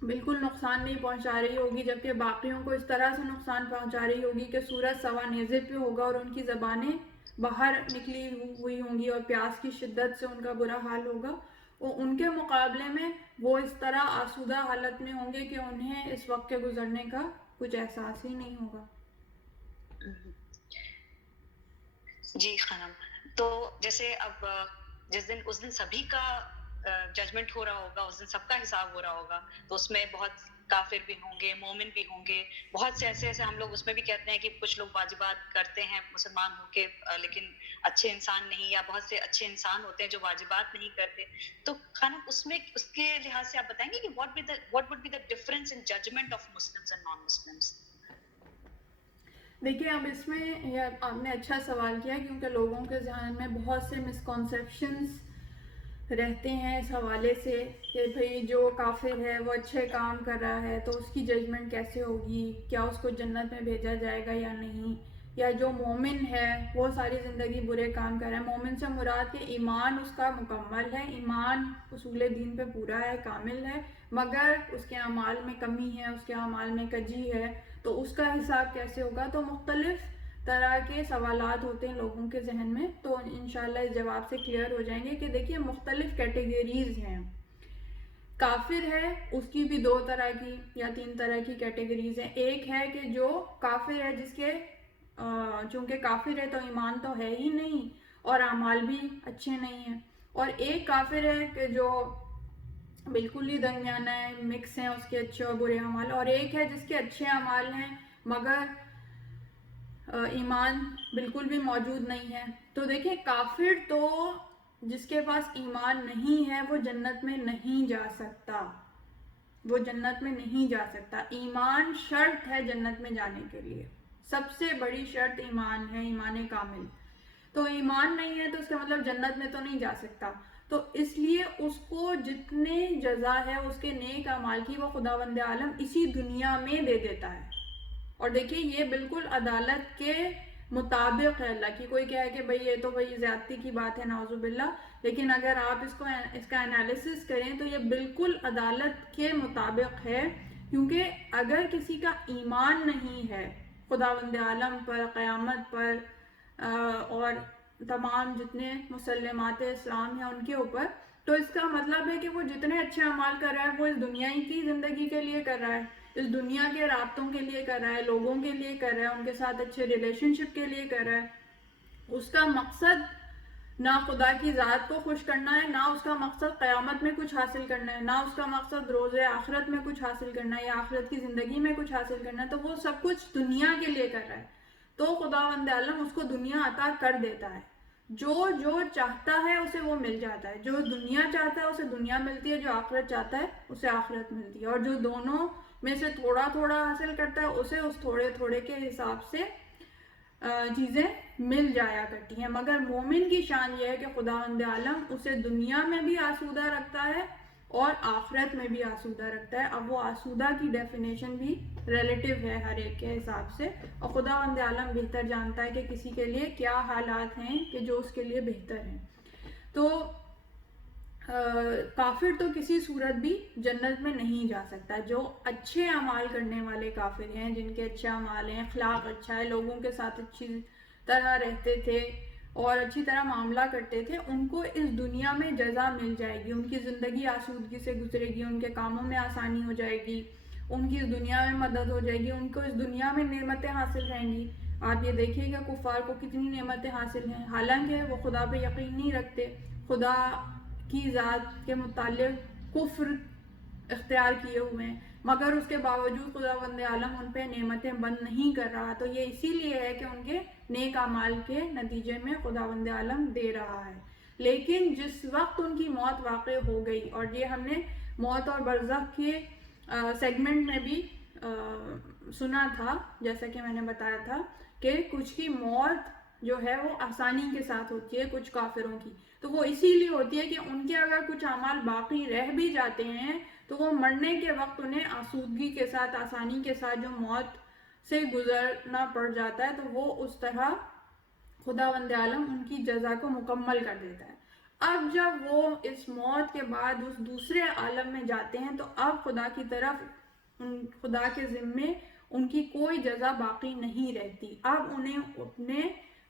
بالکل نقصان نہیں پہنچا رہی ہوگی، جبکہ باقیوں کو اس طرح سے نقصان پہنچا رہی ہوگی کہ سورج سوا نیزے پہ ہوگا اور ان کی زبانیں باہر نکلی ہوئی ہوں گی اور پیاس کی شدت سے ان کا برا حال ہوگا. ان کے مقابلے میں وہ اس طرح آسودہ حالت میں ہوں گے کہ انہیں اس وقت کے گزرنے کا کچھ احساس ہی نہیں ہوگا. جی خانم، تو جیسے اب اس دن سبھی کا ججمنٹ ہو رہا ہوگا، اس دن سب کا حساب ہو رہا ہوگا، تو اس میں بہت کافر بھی ہوں گے، مومن بھی ہوں گے، بہت سے ایسے ہم لوگ اس میں بھی کہتے ہیں کہ کچھ لوگ واجبات کرتے ہیں مسلمان ہو کے لیکن اچھے انسان نہیں، یا بہت سے اچھے انسان ہوتے ہیں جو واجبات نہیں کرتے. تو خانم اس کے لحاظ سے آپ بتائیں گے کہ what would be the difference in judgment of Muslims and non-Muslims؟ دیکھیے اب اس میں آپ نے اچھا سوال کیا کیونکہ لوگوں کے ذہن میں بہت سے مسکنسیپشنز رہتے ہیں اس حوالے سے کہ بھئی جو کافر ہے وہ اچھے کام کر رہا ہے تو اس کی ججمنٹ کیسے ہوگی، کیا اس کو جنت میں بھیجا جائے گا یا نہیں، یا جو مومن ہے وہ ساری زندگی برے کام کر رہا ہے. مومن سے مراد کہ ایمان اس کا مکمل ہے، ایمان اصول دین پہ پورا ہے، کامل ہے، مگر اس کے اعمال میں کمی ہے، اس کے اعمال میں کجی ہے، تو اس کا حساب کیسے ہوگا. تو مختلف طرح کے سوالات ہوتے ہیں لوگوں کے ذہن میں، تو انشاءاللہ اس جواب سے کلیئر ہو جائیں گے کہ دیکھیے مختلف کیٹیگریز ہیں. کافر ہے اس کی بھی 2 طرح کی یا 3 طرح کی کیٹیگریز ہیں. ایک ہے کہ جو کافر ہے جس کے چونکہ کافر ہے تو ایمان تو ہے ہی نہیں اور اعمال بھی اچھے نہیں ہیں، اور ایک کافر ہے کہ جو بالکل ہی درمیانہ ہے، مکس ہیں اس کے اچھے اور برے اعمال، اور ایک ہے جس کے اچھے اعمال ہیں مگر ایمان بالکل بھی موجود نہیں ہے. تو دیکھیں کافر تو جس کے پاس ایمان نہیں ہے وہ جنت میں نہیں جا سکتا، وہ جنت میں نہیں جا سکتا. ایمان شرط ہے جنت میں جانے کے لیے، سب سے بڑی شرط ایمان ہے، ایمان کامل. تو ایمان نہیں ہے تو اس کا مطلب جنت میں تو نہیں جا سکتا. تو اس لیے اس کو جتنے جزا ہے اس کے نیک اعمال کی وہ خداوند عالم اسی دنیا میں دے دیتا ہے. اور دیکھیے یہ بالکل عدالت کے مطابق ہے. اللہ کی کوئی کہے کہ بھئی یہ تو بھئی زیادتی کی بات ہے نعوذ باللہ، لیکن اگر آپ اس کا انالیسس کریں تو یہ بالکل عدالت کے مطابق ہے، کیونکہ اگر کسی کا ایمان نہیں ہے خداوند عالم پر، قیامت پر اور تمام جتنے مسلمات اسلام ہیں ان کے اوپر، تو اس کا مطلب ہے کہ وہ جتنے اچھے اعمال کر رہا ہے وہ اس دنیا کی زندگی کے لیے کر رہا ہے، اس دنیا کے رابطوں کے لیے کر رہا ہے، لوگوں کے لیے کر رہا ہے، ان کے ساتھ اچھے ریلیشن شپ کے لیے کر رہا ہے. اس کا مقصد نہ خدا کی ذات کو خوش کرنا ہے، نہ اس کا مقصد قیامت میں کچھ حاصل کرنا ہے، نہ اس کا مقصد روز آخرت میں کچھ حاصل کرنا ہے یا آخرت کی زندگی میں کچھ حاصل کرنا ہے. تو وہ سب کچھ دنیا کے لیے کر رہا ہے، تو خداوند عالم اس کو دنیا عطا کر دیتا ہے. جو چاہتا ہے اسے وہ مل جاتا ہے، جو دنیا چاہتا ہے اسے دنیا ملتی ہے، جو آخرت چاہتا ہے اسے آخرت ملتی ہے، اور جو دونوں میں سے تھوڑا تھوڑا حاصل کرتا ہے اسے اس تھوڑے تھوڑے کے حساب سے چیزیں مل جایا کرتی ہیں. مگر مومن کی شان یہ ہے کہ خداوند عالم اسے دنیا میں بھی آسودہ رکھتا ہے اور آخرت میں بھی آسودہ رکھتا ہے. اب وہ آسودہ کی ڈیفینیشن بھی ریلیٹیو ہے ہر ایک کے حساب سے، اور خداوند عالم بہتر جانتا ہے کہ کسی کے لیے کیا حالات ہیں کہ جو اس کے لیے بہتر ہیں. تو کافر تو کسی صورت بھی جنت میں نہیں جا سکتا. جو اچھے اعمال کرنے والے کافر ہیں، جن کے اچھے اعمال ہیں، اخلاق اچھا ہے، لوگوں کے ساتھ اچھی طرح رہتے تھے اور اچھی طرح معاملہ کرتے تھے، ان کو اس دنیا میں جزا مل جائے گی، ان کی زندگی آسودگی سے گزرے گی، ان کے کاموں میں آسانی ہو جائے گی، ان کی اس دنیا میں مدد ہو جائے گی، ان کو اس دنیا میں نعمتیں حاصل رہیں گی. آپ یہ دیکھیے کہ کفار کو کتنی نعمتیں حاصل ہیں، حالانکہ وہ خدا پہ یقین نہیں رکھتے، خدا کی ذات کے متعلق کفر اختیار کیے ہوئے ہیں، مگر اس کے باوجود خداوند عالم ان پہ نعمتیں بند نہیں کر رہا. تو یہ اسی لیے ہے کہ ان کے نیک اعمال کے نتیجے میں خداوند عالم دے رہا ہے. لیکن جس وقت ان کی موت واقع ہو گئی، اور یہ ہم نے موت اور برزخ کے سیگمنٹ میں بھی سنا تھا، جیسا کہ میں نے بتایا تھا کہ کچھ کی موت جو ہے وہ آسانی کے ساتھ ہوتی ہے، کچھ کافروں کی تو وہ اسی لیے ہوتی ہے کہ ان کے اگر کچھ اعمال باقی رہ بھی جاتے ہیں تو وہ مرنے کے وقت انہیں آسودگی کے ساتھ، آسانی کے ساتھ جو موت سے گزرنا پڑ جاتا ہے، تو وہ اس طرح خداوند عالم ان کی جزا کو مکمل کر دیتا ہے. اب جب وہ اس موت کے بعد اس دوسرے عالم میں جاتے ہیں تو اب خدا کی طرف خدا کے ذمے ان کی کوئی جزا باقی نہیں رہتی. اب انہیں اپنے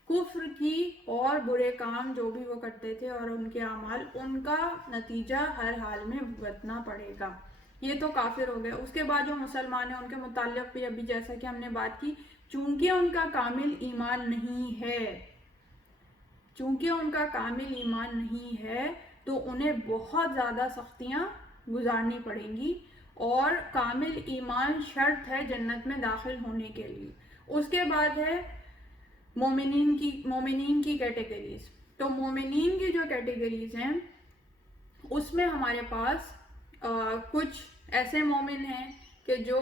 کفر کی اور برے کام جو بھی وہ کرتے تھے اور ان کے اعمال، ان کا نتیجہ ہر حال میں بھگتنا پڑے گا. یہ تو کافر ہو گئے. اس کے بعد جو مسلمان ہیں ان کے متعلق بھی ابھی جیسا کہ ہم نے بات کی، چونکہ ان کا کامل ایمان نہیں ہے، چونکہ ان کا کامل ایمان نہیں ہے تو انہیں بہت زیادہ سختیاں گزارنی پڑیں گی، اور کامل ایمان شرط ہے جنت میں داخل ہونے کے لیے. اس کے بعد ہے مومنین کی کیٹیگریز. تو مومنین کی جو کیٹیگریز ہیں اس میں ہمارے پاس کچھ ایسے مومن ہیں کہ جو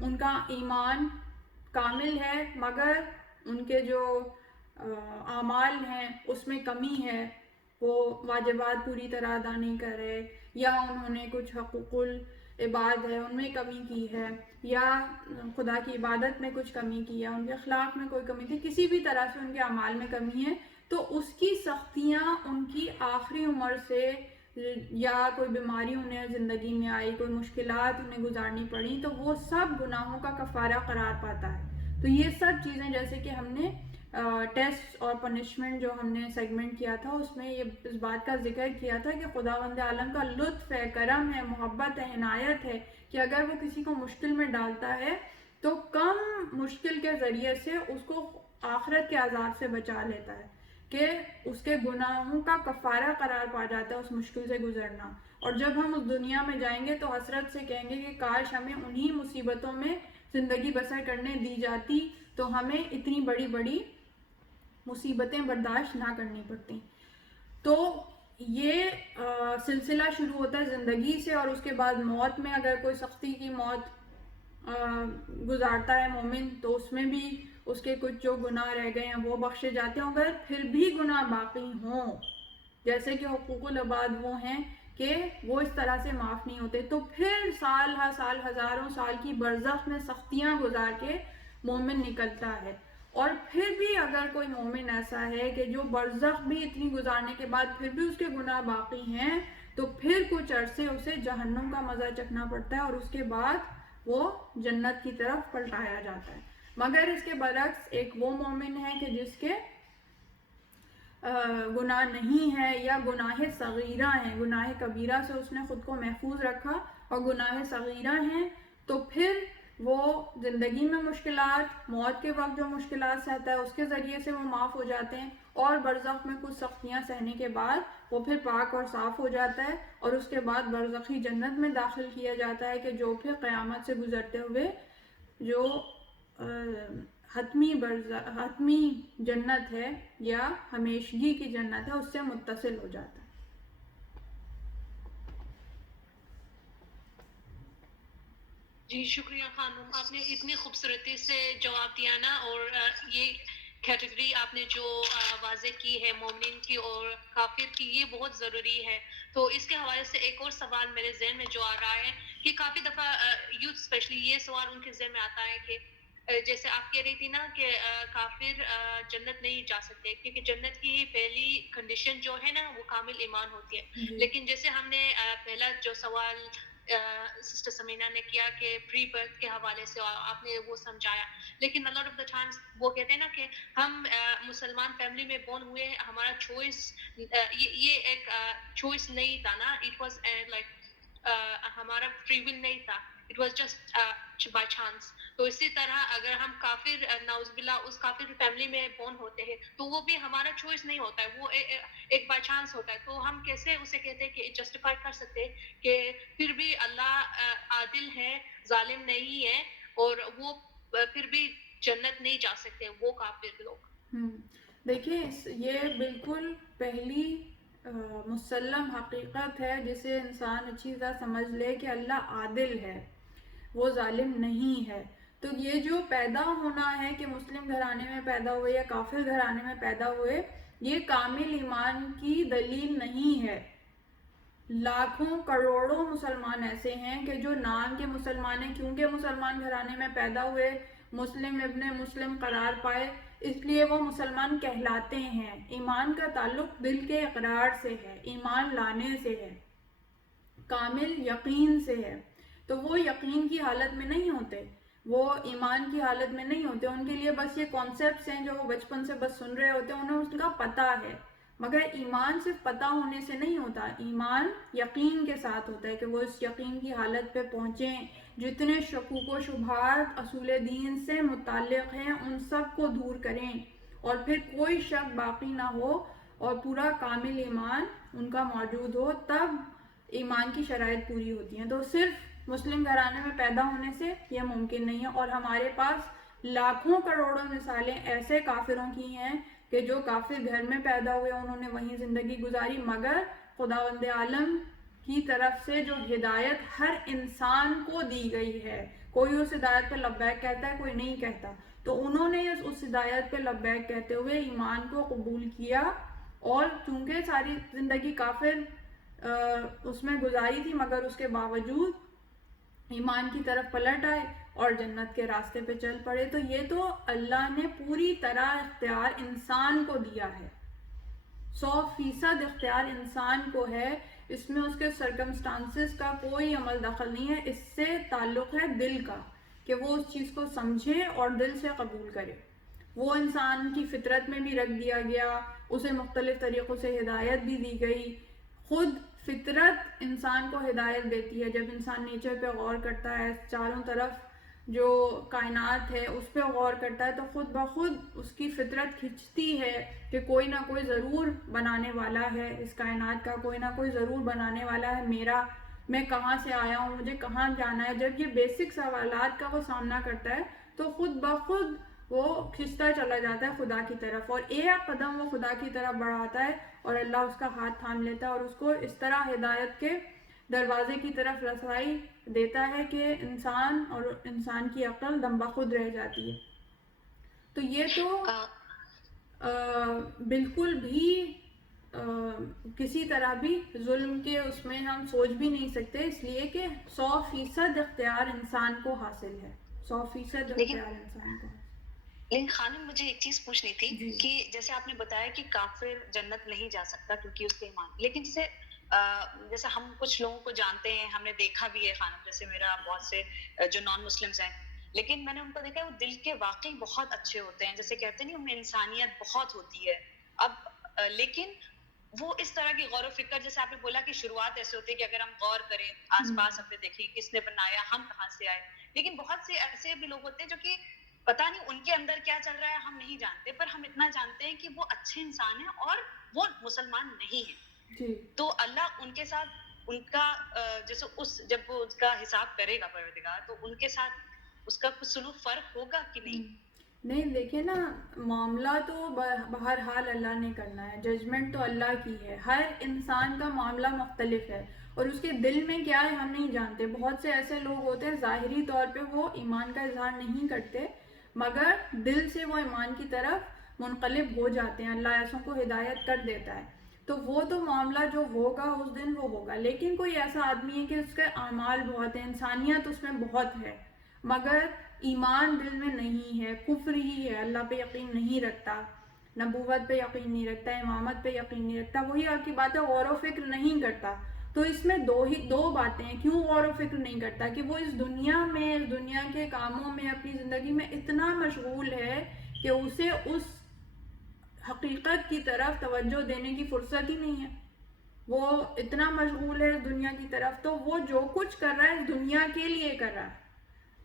ان کا ایمان کامل ہے مگر ان کے جو اعمال ہیں اس میں کمی ہے، وہ واجبات پوری طرح ادا نہیں کر رہے، یا انہوں نے کچھ حقوق العباد ہے ان میں کمی کی ہے، یا خدا کی عبادت میں کچھ کمی کی ہے، ان کے اخلاق میں کوئی کمی تھی، کسی بھی طرح سے ان کے اعمال میں کمی ہے، تو اس کی سختیاں ان کی آخری عمر سے، یا کوئی بیماری انہیں زندگی میں آئی، کوئی مشکلات انہیں گزارنی پڑی، تو وہ سب گناہوں کا کفارہ قرار پاتا ہے. تو یہ سب چیزیں جیسے کہ ہم نے ٹیسٹ اور پنشمنٹ جو ہم نے سیگمنٹ کیا تھا اس میں اس بات کا ذکر کیا تھا کہ خداوند عالم کا لطف ہے، کرم ہے، محبت ہے، عنایت ہے کہ اگر وہ کسی کو مشکل میں ڈالتا ہے تو کم مشکل کے ذریعے سے اس کو آخرت کے عذاب سے بچا لیتا ہے، کہ اس کے گناہوں کا کفارہ قرار پا جاتا ہے اس مشکل سے گزرنا. اور جب ہم اس دنیا میں جائیں گے تو حسرت سے کہیں گے کہ کاش ہمیں انہی مصیبتوں میں زندگی بسر کرنے دی جاتی تو ہمیں اتنی بڑی بڑی مصیبتیں برداشت نہ کرنی پڑتی. تو یہ سلسلہ شروع ہوتا ہے زندگی سے، اور اس کے بعد موت میں اگر کوئی سختی کی موت گزارتا ہے مومن تو اس میں بھی اس کے کچھ جو گناہ رہ گئے ہیں وہ بخشے جاتے ہیں. اگر پھر بھی گناہ باقی ہوں، جیسے کہ حقوق العباد وہ ہیں کہ وہ اس طرح سے معاف نہیں ہوتے، تو پھر سال ہر سال ہزاروں سال کی برزخ میں سختیاں گزار کے مومن نکلتا ہے. اور پھر بھی اگر کوئی مومن ایسا ہے کہ جو برزخ بھی اتنی گزارنے کے بعد پھر بھی اس کے گناہ باقی ہیں، تو پھر کچھ عرصے اسے جہنم کا مزہ چکھنا پڑتا ہے اور اس کے بعد وہ جنت کی طرف پلٹایا جاتا ہے. مگر اس کے برعکس ایک وہ مومن ہے کہ جس کے گناہ نہیں ہے یا گناہ صغیرہ ہیں، گناہ کبیرہ سے اس نے خود کو محفوظ رکھا اور گناہ صغیرہ ہیں، تو پھر وہ زندگی میں مشکلات، موت کے وقت جو مشکلات سہتا ہے اس کے ذریعے سے وہ معاف ہو جاتے ہیں، اور برزخ میں کچھ سختیاں سہنے کے بعد وہ پھر پاک اور صاف ہو جاتا ہے، اور اس کے بعد برزخی جنت میں داخل کیا جاتا ہے، کہ جو پھر قیامت سے گزرتے ہوئے جو حتمی جنت ہے یا ہمیشگی کی جنت ہے اس سے متصل ہو جاتا ہے. جی شکریہ خانم، آپ نے اتنی خوبصورتی سے جواب دیا نا، اور یہ کیٹیگری آپ نے جو واضح کی ہے مومنین کی اور کافر کی، یہ بہت ضروری ہے. تو اس کے حوالے سے ایک اور سوال میرے ذہن میں جو آ رہا ہے کہ کافی دفعہ یوتھ اسپیشلی یہ سوال ان کے ذہن میں آتا ہے کہ جیسے آپ کہہ رہی تھی نا کہ کافر جنت نہیں جا سکتے کیونکہ جنت کی پہلی کنڈیشن جو ہے نا وہ کامل ایمان ہوتی ہے. لیکن جیسے ہم نے پہلا جو سوال سسٹر سمینا نے کیا کہ پری برتھ کے حوالے سے آپ نے وہ سمجھایا، لیکن a lot of the times وہ کہتے ہیں نا کہ ہم مسلمان فیملی میں بورن ہوئے، ہمارا چوائس یہ ایک چوائس نہیں تھا نا، اٹ واز لائک ہمارا فری ول نہیں تھا، it was just by chance. تو اسی طرح اگر ہم کافر نعوذ باللہ اس کافر فیملی میں بورن ہوتے ہیں تو وہ بھی ہمارا چوائس نہیں ہوتا ہے، وہ ایک بائی چانس ہوتا ہے. تو ہم کیسے اسے کہتے ہیں کہ جسٹیفائی کر سکتے ہیں کہ پھر بھی اللہ عادل ہے، ظالم نہیں ہے، اور وہ پھر بھی جنت نہیں جا سکتے وہ کافر لوگ. دیکھیے یہ بالکل پہلی مسلم حقیقت ہے جسے انسان اچھی طرح سمجھ لے کہ اللہ عادل ہے، وہ ظالم نہیں ہے. تو یہ جو پیدا ہونا ہے کہ مسلم گھرانے میں پیدا ہوئے یا کافر گھرانے میں پیدا ہوئے، یہ کامل ایمان کی دلیل نہیں ہے. لاکھوں کروڑوں مسلمان ایسے ہیں کہ جو نام کے مسلمان ہیں، کیونکہ مسلمان گھرانے میں پیدا ہوئے، مسلم ابن مسلم قرار پائے، اس لیے وہ مسلمان کہلاتے ہیں. ایمان کا تعلق دل کے اقرار سے ہے، ایمان لانے سے ہے، کامل یقین سے ہے. تو وہ یقین کی حالت میں نہیں ہوتے، وہ ایمان کی حالت میں نہیں ہوتے. ان کے لیے بس یہ کانسیپٹس ہیں جو وہ بچپن سے بس سن رہے ہوتے ہیں, انہیں اس کا پتہ ہے. مگر ایمان صرف پتہ ہونے سے نہیں ہوتا, ایمان یقین کے ساتھ ہوتا ہے کہ وہ اس یقین کی حالت پہ پہنچیں. جتنے شکوک و شبہات اصول دین سے متعلق ہیں ان سب کو دور کریں, اور پھر کوئی شک باقی نہ ہو اور پورا کامل ایمان ان کا موجود ہو, تب ایمان کی شرائط پوری ہوتی ہیں. تو صرف مسلم گھرانے میں پیدا ہونے سے یہ ممکن نہیں ہے. اور ہمارے پاس لاکھوں کروڑوں مثالیں ایسے کافروں کی ہیں کہ جو کافر گھر میں پیدا ہوئے, انہوں نے وہیں زندگی گزاری, مگر خداوند عالم کی طرف سے جو ہدایت ہر انسان کو دی گئی ہے, کوئی اس ہدایت پہ لبیک کہتا ہے, کوئی نہیں کہتا, تو انہوں نے اس ہدایت پہ لبیک کہتے ہوئے ایمان کو قبول کیا. اور چونکہ ساری زندگی کافر اس میں گزاری تھی, مگر اس کے باوجود ایمان کی طرف پلٹ آئے اور جنت کے راستے پہ چل پڑے. تو یہ تو اللہ نے پوری طرح اختیار انسان کو دیا ہے, 100% اختیار انسان کو ہے. اس میں اس کے سرکمسٹانسز کا کوئی عمل دخل نہیں ہے. اس سے تعلق ہے دل کا, کہ وہ اس چیز کو سمجھے اور دل سے قبول کرے. وہ انسان کی فطرت میں بھی رکھ دیا گیا, اسے مختلف طریقوں سے ہدایت بھی دی گئی. خود فطرت انسان کو ہدایت دیتی ہے. جب انسان نیچر پہ غور کرتا ہے, چاروں طرف جو کائنات ہے اس پہ غور کرتا ہے, تو خود بخود اس کی فطرت کھنچتی ہے کہ کوئی نہ کوئی ضرور بنانے والا ہے اس کائنات کا, کوئی نہ کوئی ضرور بنانے والا ہے میرا, میں کہاں سے آیا ہوں, مجھے کہاں جانا ہے. جب یہ بیسک سوالات کا وہ سامنا کرتا ہے تو خود بخود وہ کھنچتا چلا جاتا ہے خدا کی طرف, اور ایک قدم وہ خدا کی طرف بڑھاتا ہے اور اللہ اس کا ہاتھ تھام لیتا ہے اور اس کو اس طرح ہدایت کے دروازے کی طرف رسائی دیتا ہے کہ انسان اور انسان کی عقل دم بخود رہ جاتی ہے. تو یہ تو بالکل بھی کسی طرح بھی ظلم کے اس میں ہم سوچ بھی نہیں سکتے, اس لیے کہ 100% اختیار انسان کو حاصل ہے, 100% اختیار انسان کو. لیکن خانم مجھے ایک چیز پوچھنی تھی جی. کہ جیسے آپ نے بتایا کہ کافر جنت نہیں جا سکتا کیونکہ اس کے ایمان, لیکن جیسے ہم کچھ لوگوں کو جانتے ہیں, ہم نے دیکھا بھی ہے خانم, جیسے میرا بہت سے جو نان مسلمز ہیں, لیکن میں نے ان کو دیکھا ہے وہ دل کے واقعی بہت اچھے ہوتے ہیں, جیسے کہتے ہیں ان میں انسانیت بہت ہوتی ہے. اب لیکن وہ اس طرح کی غور و فکر, جیسے آپ نے بولا کہ شروعات ایسے ہوتی ہے کہ اگر ہم غور کریں آس پاس اپنے دیکھیں کس نے بنایا, ہم کہاں سے آئے, لیکن بہت سے ایسے بھی لوگ ہوتے ہیں جو کہ پتہ نہیں ان کے اندر کیا چل رہا ہے ہم نہیں جانتے, پر ہم اتنا جانتے ہیں کہ وہ اچھے انسان ہیں اور وہ مسلمان نہیں ہیں. تو اللہ ان کے ساتھ ان کا جیسے اس جب وہ اس کا حساب کرے گا پروردگار, تو ان کے ساتھ اس کا کچھ سلوک فرق ہوگا کہ نہیں؟ نہیں, دیکھیں نا, معاملہ تو بہرحال اللہ نے کرنا ہے, ججمنٹ تو اللہ کی ہے. ہر انسان کا معاملہ مختلف ہے اور اس کے دل میں کیا ہے ہم نہیں جانتے. بہت سے ایسے لوگ ہوتے ہیں ظاہری طور پہ وہ ایمان کا اظہار نہیں کرتے, مگر دل سے وہ ایمان کی طرف منقلب ہو جاتے ہیں, اللہ ایسوں کو ہدایت کر دیتا ہے. تو وہ تو معاملہ جو ہوگا اس دن وہ ہوگا. لیکن کوئی ایسا آدمی ہے کہ اس کے اعمال بہت ہیں, انسانیت اس میں بہت ہے, مگر ایمان دل میں نہیں ہے, کفر ہی ہے, اللہ پہ یقین نہیں رکھتا, نبوت پہ یقین نہیں رکھتا, امامت پہ یقین نہیں رکھتا, وہی آپ کی بات ہے غور و فکر نہیں کرتا. تو اس میں دو باتیں ہیں. کیوں غور و فکر نہیں کرتا؟ کہ وہ اس دنیا میں, اس دنیا کے کاموں میں, اپنی زندگی میں اتنا مشغول ہے کہ اسے اس حقیقت کی طرف توجہ دینے کی فرصت ہی نہیں ہے. وہ اتنا مشغول ہے اس دنیا کی طرف, تو وہ جو کچھ کر رہا ہے اس دنیا کے لیے کر رہا ہے,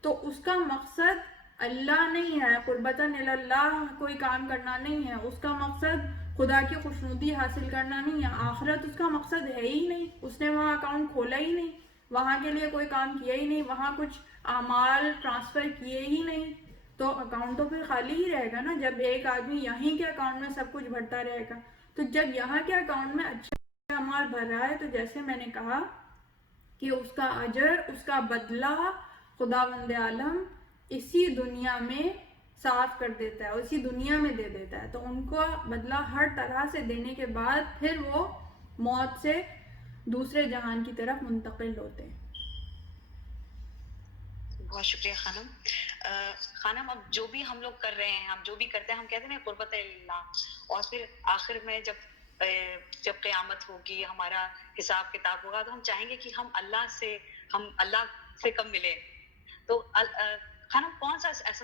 تو اس کا مقصد اللہ نہیں ہے, قربتاً اللہ کوئی کام کرنا نہیں ہے, اس کا مقصد خدا کی خوشنودی حاصل کرنا نہیں ہے, آخرت اس کا مقصد ہے ہی نہیں. اس نے وہاں اکاؤنٹ کھولا ہی نہیں, وہاں کے لیے کوئی کام کیا ہی نہیں, وہاں کچھ اعمال ٹرانسفر کیے ہی نہیں, تو اکاؤنٹ تو پھر خالی ہی رہے گا نا. جب ایک آدمی یہیں کے اکاؤنٹ میں سب کچھ بھرتا رہے گا, تو جب یہاں کے اکاؤنٹ میں اچھا اعمال بھر رہا ہے, تو جیسے میں نے کہا کہ اس کا اجر, اس کا بدلہ خداوند عالم اسی دنیا میں صاف کر دیتا ہے, اور اسی دنیا میں دے دیتا ہے. تو ان کو بدلہ ہر طرح سے دینے کے بعد پھر وہ موت سے دوسرے جہان کی طرف منتقل ہوتے ہیں. بہت شکریہ خانم. خانم اب جو بھی ہم لوگ کر رہے ہیں, ہم جو بھی کرتے ہیں, ہم کہتے ہیں قربت اللہ, اور پھر آخر میں جب قیامت ہوگی, ہمارا حساب کتاب ہوگا, تو ہم چاہیں گے کہ ہم اللہ سے کب ملیں. تو خانم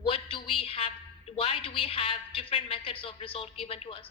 why do we have different methods of result given to us?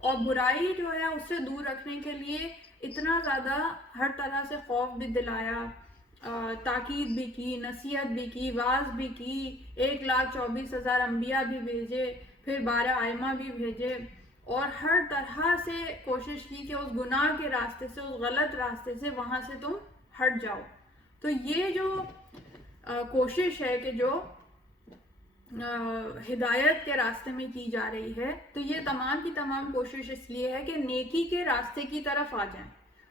اور برائی جو ہے اس سے دور رکھنے کے لیے اتنا زیادہ ہر طرح سے خوف بھی دلایا، تاکید بھی کی، نصیحت بھی کی، واعظ بھی کی، 1,24,000 انبیاء بھی بھیجے، پھر 12 ائمہ بھی بھیجے، اور ہر طرح سے کوشش کی کہ اس گناہ کے راستے سے، اس غلط راستے سے وہاں سے تم ہٹ جاؤ۔ تو یہ جو کوشش ہے کہ جو ہدایت کے راستے میں کی جا رہی ہے، تو یہ تمام کی تمام کوشش اس لیے ہے کہ نیکی کے راستے کی طرف آ جائیں،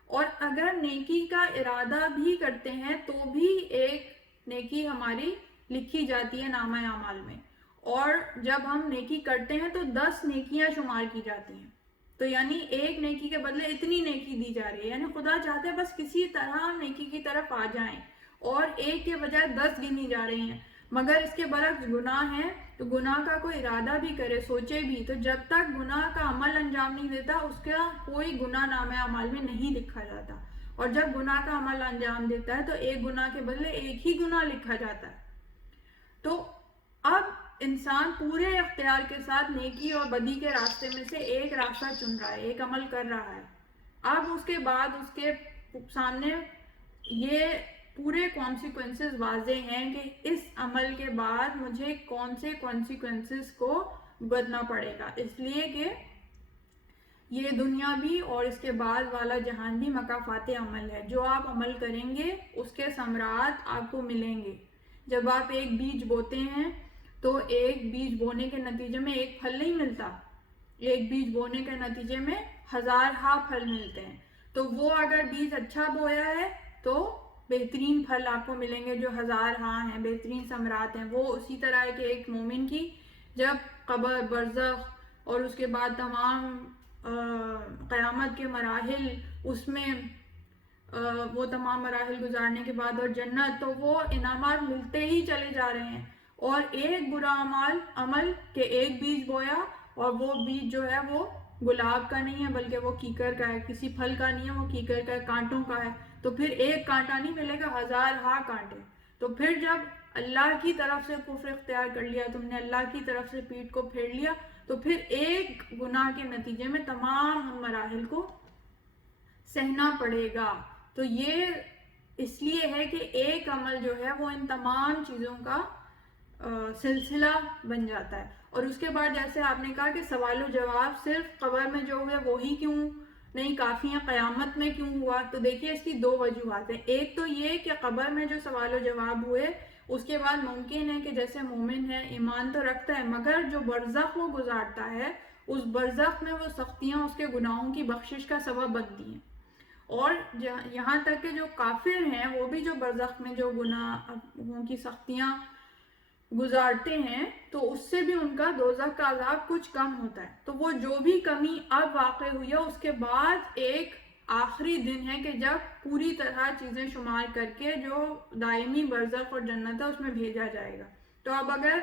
اور اگر نیکی کا ارادہ بھی کرتے ہیں تو بھی ایک نیکی ہماری لکھی جاتی ہے نامہ اعمال میں، اور جب ہم نیکی کرتے ہیں تو 10 نیکیاں شمار کی جاتی ہیں، تو یعنی ایک نیکی کے بدلے اتنی نیکی دی جا رہی ہے، یعنی خدا چاہتے ہیں بس کسی طرح ہم نیکی کی طرف آ جائیں، اور ایک کے بجائے 10 گنی جا رہی ہیں۔ مگر اس کے برعکس گناہ ہے تو گناہ کا کوئی ارادہ بھی کرے، سوچے بھی، تو جب تک گناہ کا عمل انجام نہیں دیتا اس کا کوئی گناہ نامہ اعمال میں نہیں لکھا جاتا، اور جب گناہ کا عمل انجام دیتا ہے تو ایک گناہ کے بدلے ایک ہی گناہ لکھا جاتا ہے۔ تو اب انسان پورے اختیار کے ساتھ نیکی اور بدی کے راستے میں سے ایک راستہ چن رہا ہے، ایک عمل کر رہا ہے۔ اب اس کے بعد اس کے سامنے یہ پورے کانسیکوینسز واضح ہیں کہ اس عمل کے بعد مجھے کون سے کانسیکوینسز کو بھگتنا پڑے گا، اس لیے کہ یہ دنیا بھی اور اس کے بعد والا جہان بھی مکافات عمل ہے۔ جو آپ عمل کریں گے اس کے ثمرات آپ کو ملیں گے۔ جب آپ ایک بیج بوتے ہیں تو ایک بیج بونے کے نتیجے میں ایک پھل نہیں ملتا، ایک بیج بونے کے نتیجے میں 1000 پھل ملتے ہیں۔ تو وہ اگر بیج اچھا بویا ہے تو بہترین پھل آپ کو ملیں گے جو 1000 ہیں، بہترین ثمرات ہیں۔ وہ اسی طرح ہے کہ ایک مومن کی جب قبر، برزخ اور اس کے بعد تمام قیامت کے مراحل، اس میں وہ تمام مراحل گزارنے کے بعد اور جنت، تو وہ انعامات ملتے ہی چلے جا رہے ہیں۔ اور ایک برا عمل کہ ایک بیج بویا اور وہ بیج جو ہے وہ گلاب کا نہیں ہے بلکہ وہ کیکر کا ہے، کسی پھل کا نہیں ہے، وہ کیکر کا ہے، کانٹوں کا ہے، تو پھر ایک کانٹا نہیں ملے گا، 1000 کانٹے۔ تو پھر جب اللہ کی طرف سے کفر اختیار کر لیا، تم نے اللہ کی طرف سے پیٹھ کو پھیر لیا، تو پھر ایک گناہ کے نتیجے میں تمام مراحل کو سہنا پڑے گا۔ تو یہ اس لیے ہے کہ ایک عمل جو ہے وہ ان تمام چیزوں کا سلسلہ بن جاتا ہے۔ اور اس کے بعد جیسے آپ نے کہا کہ سوال و جواب صرف قبر میں جو ہے وہی کیوں نہیں کافی ہیں، قیامت میں کیوں ہوا؟ تو دیکھیے اس کی 2 وجوہات ہیں۔ ایک تو یہ کہ قبر میں جو سوال و جواب ہوئے اس کے بعد ممکن ہے کہ جیسے مومن ہے ایمان تو رکھتا ہے، مگر جو برزخ وہ گزارتا ہے اس برزخ میں وہ سختیاں اس کے گناہوں کی بخشش کا سبب بنتی ہیں، اور یہاں تک کہ جو کافر ہیں وہ بھی جو برزخ میں جو گناہوں کی سختیاں گزارتے ہیں تو اس سے بھی ان کا دوزخ کا عذاب کچھ کم ہوتا ہے۔ تو وہ جو بھی کمی اب واقع ہوئی ہے اس کے بعد ایک آخری دن ہے کہ جب پوری طرح چیزیں شمار کر کے جو دائمی برزخ اور جنت ہے اس میں بھیجا جائے گا۔ تو اب اگر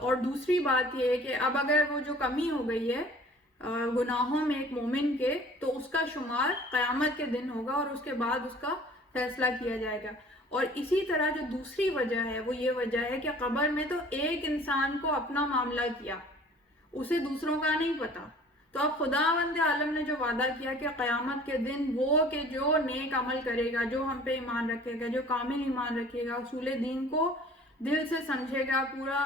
اور دوسری بات یہ ہے کہ اب اگر وہ جو کمی ہو گئی ہے گناہوں میں ایک مومن کے، تو اس کا شمار قیامت کے دن ہوگا اور اس کے بعد اس کا فیصلہ کیا جائے گا۔ اور اسی طرح جو دوسری وجہ ہے وہ یہ وجہ ہے کہ قبر میں تو ایک انسان کو اپنا معاملہ کیا، اسے دوسروں کا نہیں پتا۔ تو اب خداوند عالم نے جو وعدہ کیا کہ قیامت کے دن وہ کہ جو نیک عمل کرے گا، جو ہم پہ ایمان رکھے گا، جو کامل ایمان رکھے گا، اصول دین کو دل سے سمجھے گا، پورا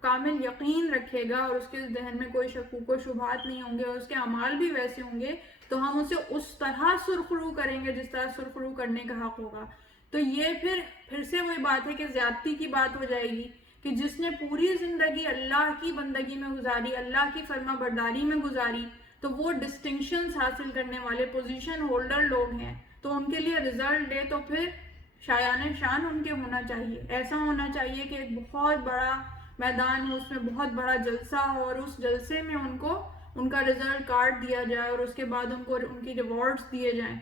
کامل یقین رکھے گا اور اس کے ذہن میں کوئی شکوک و شبہات نہیں ہوں گے اور اس کے اعمال بھی ویسے ہوں گے، تو ہم اسے اس طرح سرخرو کریں گے جس طرح سرخرو کرنے کا حق ہوگا۔ تو یہ پھر سے وہی بات ہے کہ زیادتی کی بات ہو جائے گی کہ جس نے پوری زندگی اللہ کی بندگی میں گزاری، اللہ کی فرما برداری میں گزاری، تو وہ ڈسٹنکشنز حاصل کرنے والے پوزیشن ہولڈر لوگ ہیں، تو ان کے لیے رزلٹ ڈے تو پھر شایان شان ان کے ہونا چاہیے۔ ایسا ہونا چاہیے کہ ایک بہت بڑا میدان ہو، اس میں بہت بڑا جلسہ ہو اور اس جلسے میں ان کو ان کا رزلٹ کارڈ دیا جائے اور اس کے بعد ان کو ان کی ریوارڈز دیے جائیں،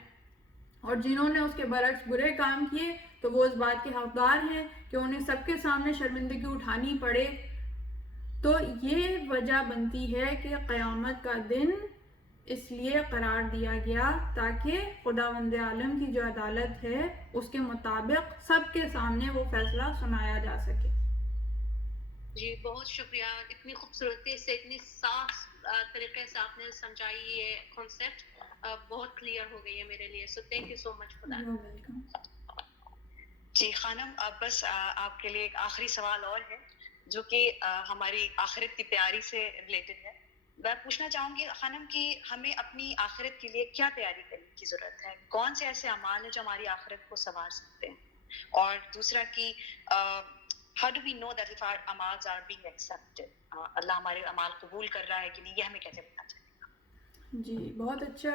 اور جنہوں نے اس کے برعکس برے کام کیے تو وہ اس بات کے حقدار ہیں کہ انہیں سب کے سامنے شرمندگی اٹھانی پڑے۔ تو یہ وجہ بنتی ہے کہ قیامت کا دن اس لیے قرار دیا گیا تاکہ خداوند عالم کی جو عدالت ہے اس کے مطابق سب کے سامنے وہ فیصلہ سنایا جا سکے۔ جی بہت شکریہ، اتنی خوبصورتی سے اتنی صاف طریقے سے آپ نے سمجھائی یہ کانسیپٹ بہت کلیئر ہو گئی ہے میرے لیے. So thank you so much for that. You welcome. جی خانم، بس آپ کے لیے ایک آخری سوال اور ہے جو کہ ہماری آخرت کی تیاری سے ریلیٹڈ ہے. میں پوچھنا چاہوں گی خانم کہ ہمیں اپنی آخرت کے لیے کیا تیاری کرنے کی ضرورت ہے؟ کون سے ایسے اعمال ہیں جو ہماری آخرت کو سنوار سکتے ہیں؟ اور دوسرا کہ how do we know that if our amals are being accepted؟ اللہ ہمارے اعمال قبول کر رہا ہے کہ نہیں، یہ ہمیں کیسے پتا چلے گا؟ جی بہت اچھا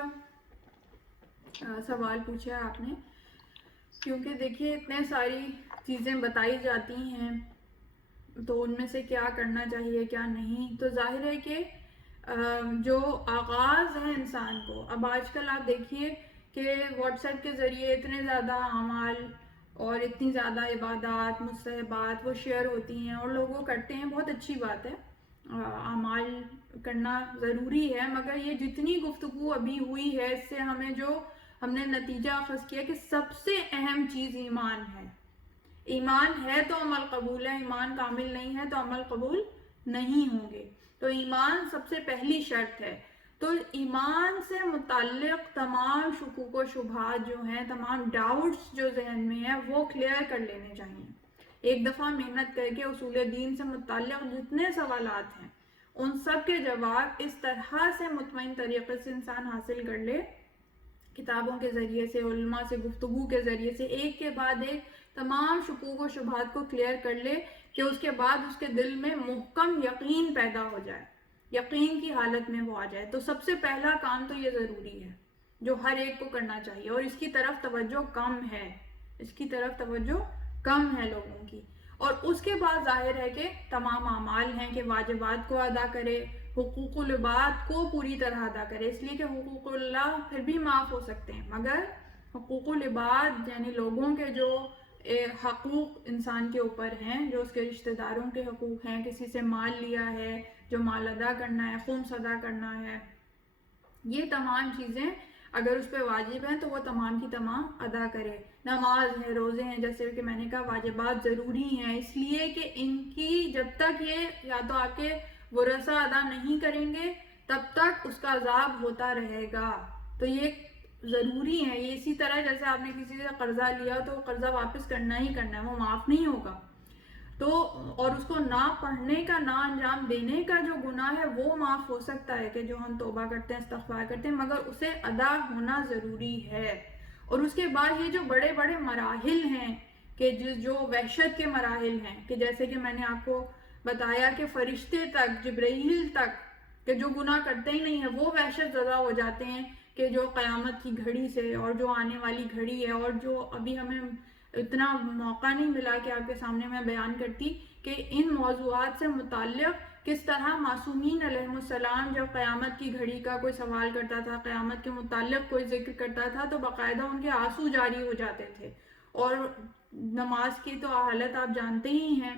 سوال پوچھا ہے آپ نے، کیونکہ دیکھیے اتنے ساری چیزیں بتائی جاتی ہیں تو ان میں سے کیا کرنا چاہیے کیا نہیں. تو ظاہر ہے کہ جو آغاز ہے انسان کو، اب آج کل آپ دیکھیے کہ واٹس ایپ کے ذریعے اتنے زیادہ اعمال اور اتنی زیادہ عبادات مستحبات وہ شیئر ہوتی ہیں اور لوگ وہ کرتے ہیں. بہت اچھی بات ہے، اعمال کرنا ضروری ہے، مگر یہ جتنی گفتگو ابھی ہوئی ہے اس سے ہم نے نتیجہ اخذ کیا کہ سب سے اہم چیز ایمان ہے. ایمان ہے تو عمل قبول ہے، ایمان کامل نہیں ہے تو عمل قبول نہیں ہوں گے. تو ایمان سب سے پہلی شرط ہے. تو ایمان سے متعلق تمام شکوک و شبہات جو ہیں، تمام ڈاؤٹس جو ذہن میں ہیں وہ کلیئر کر لینے چاہیے. ایک دفعہ محنت کر کے اصول دین سے متعلق جتنے سوالات ہیں ان سب کے جواب اس طرح سے مطمئن طریقے سے انسان حاصل کر لے، کتابوں کے ذریعے سے، علماء سے گفتگو کے ذریعے سے، ایک کے بعد ایک تمام شکوک و شبہات کو کلیئر کر لے کہ اس کے بعد اس کے دل میں محکم یقین پیدا ہو جائے، یقین کی حالت میں وہ آ جائے. تو سب سے پہلا کام تو یہ ضروری ہے جو ہر ایک کو کرنا چاہیے، اور اس کی طرف توجہ کم ہے، اس کی طرف توجہ کم ہے لوگوں کی. اور اس کے بعد ظاہر ہے کہ تمام اعمال ہیں کہ واجبات کو ادا کرے، حقوق العباد کو پوری طرح ادا کرے، اس لیے کہ حقوق اللہ پھر بھی معاف ہو سکتے ہیں، مگر حقوق العباد یعنی لوگوں کے جو حقوق انسان کے اوپر ہیں، جو اس کے رشتہ داروں کے حقوق ہیں، کسی سے مال لیا ہے جو مال ادا کرنا ہے، خمس ادا کرنا ہے، یہ تمام چیزیں اگر اس پہ واجب ہیں تو وہ تمام کی تمام ادا کرے. نماز ہے، روزے ہیں، جیسے کہ میں نے کہا واجبات ضروری ہیں، اس لیے کہ ان کی جب تک یہ یا تو آپ کے ورثہ ادا نہیں کریں گے تب تک اس کا عذاب ہوتا رہے گا. تو یہ ضروری ہے. یہ اسی طرح جیسے آپ نے کسی سے قرضہ لیا تو قرضہ واپس کرنا ہی کرنا ہے، وہ معاف نہیں ہوگا. تو اور اس کو نہ پڑھنے کا، نہ انجام دینے کا جو گناہ ہے وہ معاف ہو سکتا ہے کہ جو ہم توبہ کرتے ہیں، استغفار کرتے ہیں، مگر اسے ادا ہونا ضروری ہے. اور اس کے بعد یہ جو بڑے بڑے مراحل ہیں کہ جو وحشت کے مراحل ہیں، کہ جیسے کہ میں نے آپ کو بتایا کہ فرشتے تک، جبرائیل تک کہ جو گناہ کرتے ہی نہیں ہیں وہ وحشت زدہ ہو جاتے ہیں کہ جو قیامت کی گھڑی سے اور جو آنے والی گھڑی ہے، اور جو ابھی ہمیں اتنا موقع نہیں ملا کہ آپ کے سامنے میں بیان کرتی کہ ان موضوعات سے متعلق کس طرح معصومین علیہ السلام جب قیامت کی گھڑی کا کوئی سوال کرتا تھا، قیامت کے متعلق کوئی ذکر کرتا تھا تو باقاعدہ ان کے آنسو جاری ہو جاتے تھے. اور نماز کی تو حالت آپ جانتے ہی ہیں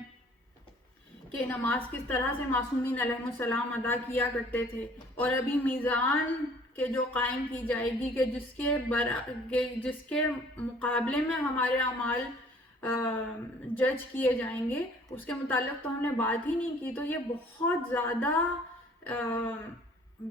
کہ نماز کس طرح سے معصومین علیہ السلام ادا کیا کرتے تھے. اور ابھی میزان کہ جو قائم کی جائے گی کہ جس کے مقابلے میں ہمارے اعمال جج کیے جائیں گے، اس کے متعلق تو ہم نے بات ہی نہیں کی. تو یہ بہت زیادہ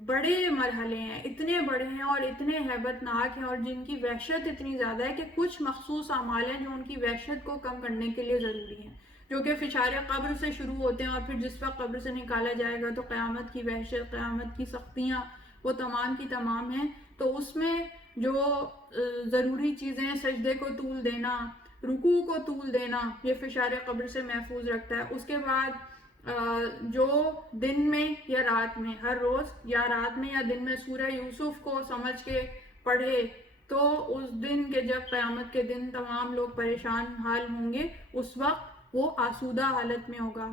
بڑے مرحلے ہیں، اتنے بڑے ہیں اور اتنے ہیبت ناک ہیں، اور جن کی وحشت اتنی زیادہ ہے کہ کچھ مخصوص اعمال ہیں جو ان کی وحشت کو کم کرنے کے لیے ضروری ہیں، جو کہ فشار قبر سے شروع ہوتے ہیں، اور پھر جس وقت قبر سے نکالا جائے گا تو قیامت کی وحشت، قیامت کی سختیاں وہ تمام کی تمام ہیں. تو اس میں جو ضروری چیزیں، سجدے کو طول دینا، رکوع کو طول دینا، یہ فشار قبر سے محفوظ رکھتا ہے. اس کے بعد جو دن میں یا رات میں، ہر روز یا رات میں یا دن میں سورہ یوسف کو سمجھ کے پڑھے تو اس دن کے جب قیامت کے دن تمام لوگ پریشان حال ہوں گے اس وقت وہ آسودہ حالت میں ہوگا.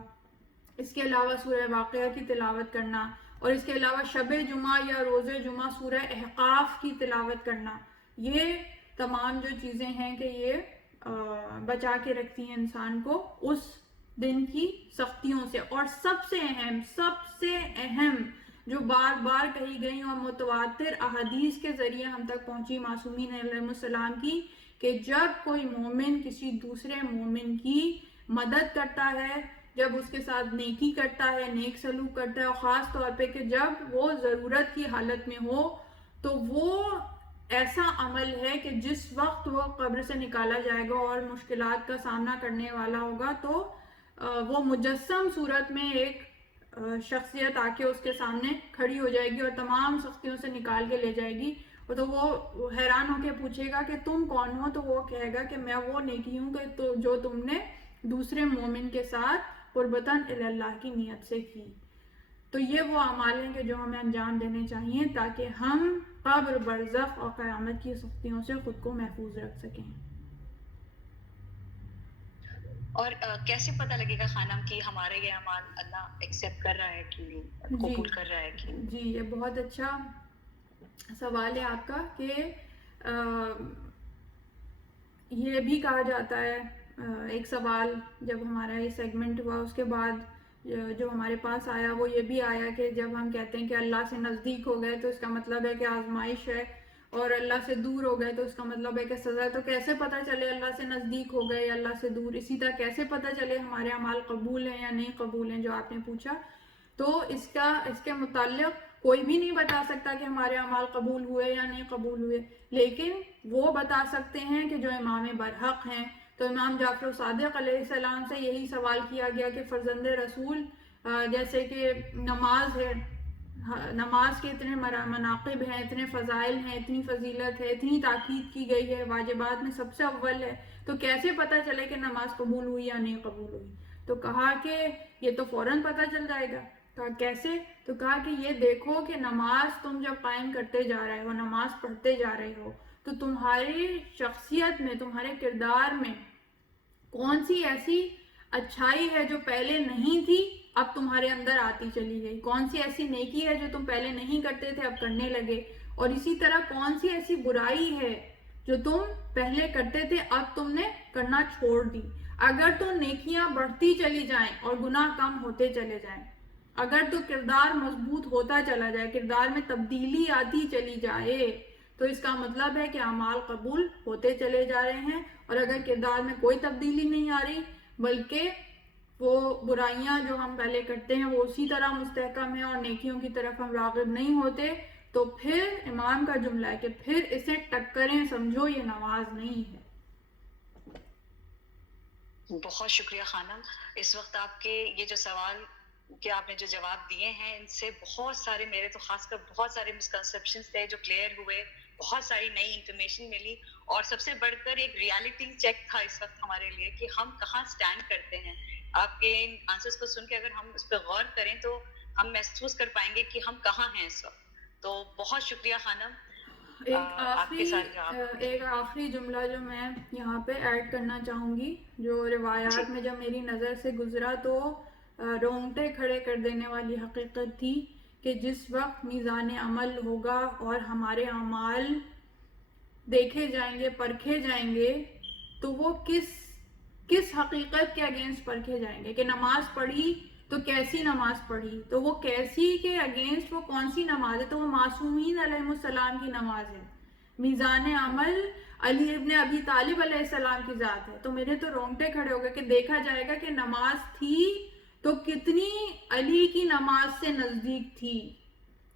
اس کے علاوہ سورہ واقعہ کی تلاوت کرنا، اور اس کے علاوہ شب جمعہ یا روز جمعہ سورہ احقاف کی تلاوت کرنا، یہ تمام جو چیزیں ہیں کہ یہ بچا کے رکھتی ہیں انسان کو اس دن کی سختیوں سے. اور سب سے اہم جو بار بار کہی گئی اور متواتر احادیث کے ذریعے ہم تک پہنچی معصومین علیہ السلام کی، کہ جب کوئی مومن کسی دوسرے مومن کی مدد کرتا ہے جب اس کے ساتھ نیکی کرتا ہے، نیک سلوک کرتا ہے، اور خاص طور پہ کہ جب وہ ضرورت کی حالت میں ہو، تو وہ ایسا عمل ہے کہ جس وقت وہ قبر سے نکالا جائے گا اور مشکلات کا سامنا کرنے والا ہوگا، تو وہ مجسم صورت میں ایک شخصیت آ کے اس کے سامنے کھڑی ہو جائے گی اور تمام سختیوں سے نکال کے لے جائے گی. تو وہ حیران ہو کے پوچھے گا کہ تم کون ہو؟ تو وہ کہے گا کہ میں وہ نیکی ہوں کہ جو تم نے دوسرے مومن کے ساتھ قربتاً اللہ کی نیت سے کی. تو یہ وہ اعمال ہیں کہ جو ہمیں انجام دینے چاہیے تاکہ ہم قبر، برزخ اور قیامت کی سختیوں سے خود کو محفوظ رکھ سکیں. اور کیسے پتہ لگے گا خانم کہ ہمارے یہ اعمال اللہ ایکسیپٹ کر رہا ہے کہ نہیں، قبول کر رہا ہے کہ نہیں؟ جی یہ بہت اچھا سوال ہے آپ کا کہ یہ بھی کہا جاتا ہے، ایک سوال جب ہمارا یہ سیگمنٹ ہوا اس کے بعد جو ہمارے پاس آیا وہ یہ بھی آیا کہ جب ہم کہتے ہیں کہ اللہ سے نزدیک ہو گئے تو اس کا مطلب ہے کہ آزمائش ہے، اور اللہ سے دور ہو گئے تو اس کا مطلب ہے کہ سزا ہے. تو کیسے پتہ چلے اللہ سے نزدیک ہو گئے یا اللہ سے دور؟ اسی طرح کیسے پتہ چلے ہمارے اعمال قبول ہیں یا نہیں قبول ہیں، جو آپ نے پوچھا. تو اس کے متعلق کوئی بھی نہیں بتا سکتا کہ ہمارے اعمال قبول ہوئے یا نہیں قبول ہوئے، لیکن وہ بتا سکتے ہیں کہ جو امام برحق ہیں. تو امام جعفر صادق علیہ السلام سے یہی سوال کیا گیا کہ فرزند رسول، جیسے کہ نماز ہے، نماز کے اتنے مناقب ہیں، اتنے فضائل ہیں، اتنی فضیلت ہے، اتنی تاکید کی گئی ہے، واجبات میں سب سے اول ہے، تو کیسے پتہ چلے کہ نماز قبول ہوئی یا نہیں قبول ہوئی؟ تو کہا کہ یہ تو فوراً پتہ چل جائے گا. کہا کیسے؟ تو کہا کہ یہ دیکھو کہ نماز تم جب قائم کرتے جا رہے ہو، نماز پڑھتے جا رہے ہو، تو تمہاری شخصیت میں، تمہارے کردار میں کون سی ایسی اچھائی ہے جو پہلے نہیں تھی اب تمہارے اندر آتی چلی گئی، کون سی ایسی نیکی ہے جو تم پہلے نہیں کرتے تھے اب کرنے لگے، اور اسی طرح کون سی ایسی برائی ہے جو تم پہلے کرتے تھے اب تم نے کرنا چھوڑ دی. اگر تو نیکیاں بڑھتی چلی جائیں اور گناہ کم ہوتے چلے جائیں، اگر تو کردار مضبوط ہوتا چلا جائے، کردار میں تبدیلی آتی چلی جائے، تو اس کا مطلب ہے کہ اعمال قبول ہوتے چلے جا رہے ہیں. اور اگر کردار میں کوئی تبدیلی نہیں آ رہی بلکہ وہ برائیاں جو ہم پہلے کرتے ہیں وہ اسی طرح مستحکم ہیں اور نیکیوں کی طرف ہم راغب نہیں ہوتے، تو پھر امام کا جملہ ہے کہ پھر اسے ٹکریں سمجھو، یہ نماز نہیں ہے. بہت شکریہ خانم. اس وقت آپ کے یہ جو سوال کہ آپ نے جو جواب دیے ہیں ان سے بہت سارے، میرے تو خاص کر بہت سارے مسکنسیپشنز تھے جو کلیئر ہوئے، بہت ساری نئی انفارمیشن ملی، اور سب سے بڑھ کر ایک ریالٹی چیک تھا اس وقت ہمارے لیے کہ ہم کہاں سٹینڈ کرتے ہیں. آپ کے ان آنسرز کو سن کے اگر ہم اس پہ غور کریں تو ہم محسوس کر پائیں گے کہ ہم کہاں ہیں اس وقت. تو بہت شکریہ خانم. ایک آخری جملہ جو میں یہاں پہ ایڈ کرنا چاہوں گی، جو روایات میں جب میری نظر سے گزرا تو رونگٹے کھڑے کر دینے والی حقیقت تھی کہ جس وقت میزان عمل ہوگا اور ہمارے اعمال دیکھے جائیں گے، پرکھے جائیں گے، تو وہ کس حقیقت کے اگینسٹ پرکھے جائیں گے کہ نماز پڑھی تو کیسی نماز پڑھی، تو وہ کیسی کے اگینسٹ وہ کون سی نماز ہے، تو وہ معصومین علیہ السلام کی نماز ہے. میزان عمل علی ابن ابی طالب علیہ السلام کی ذات ہے. تو میرے تو رونگٹے کھڑے ہو گئے کہ دیکھا جائے گا کہ نماز تھی تو کتنی علی کی نماز سے نزدیک تھی،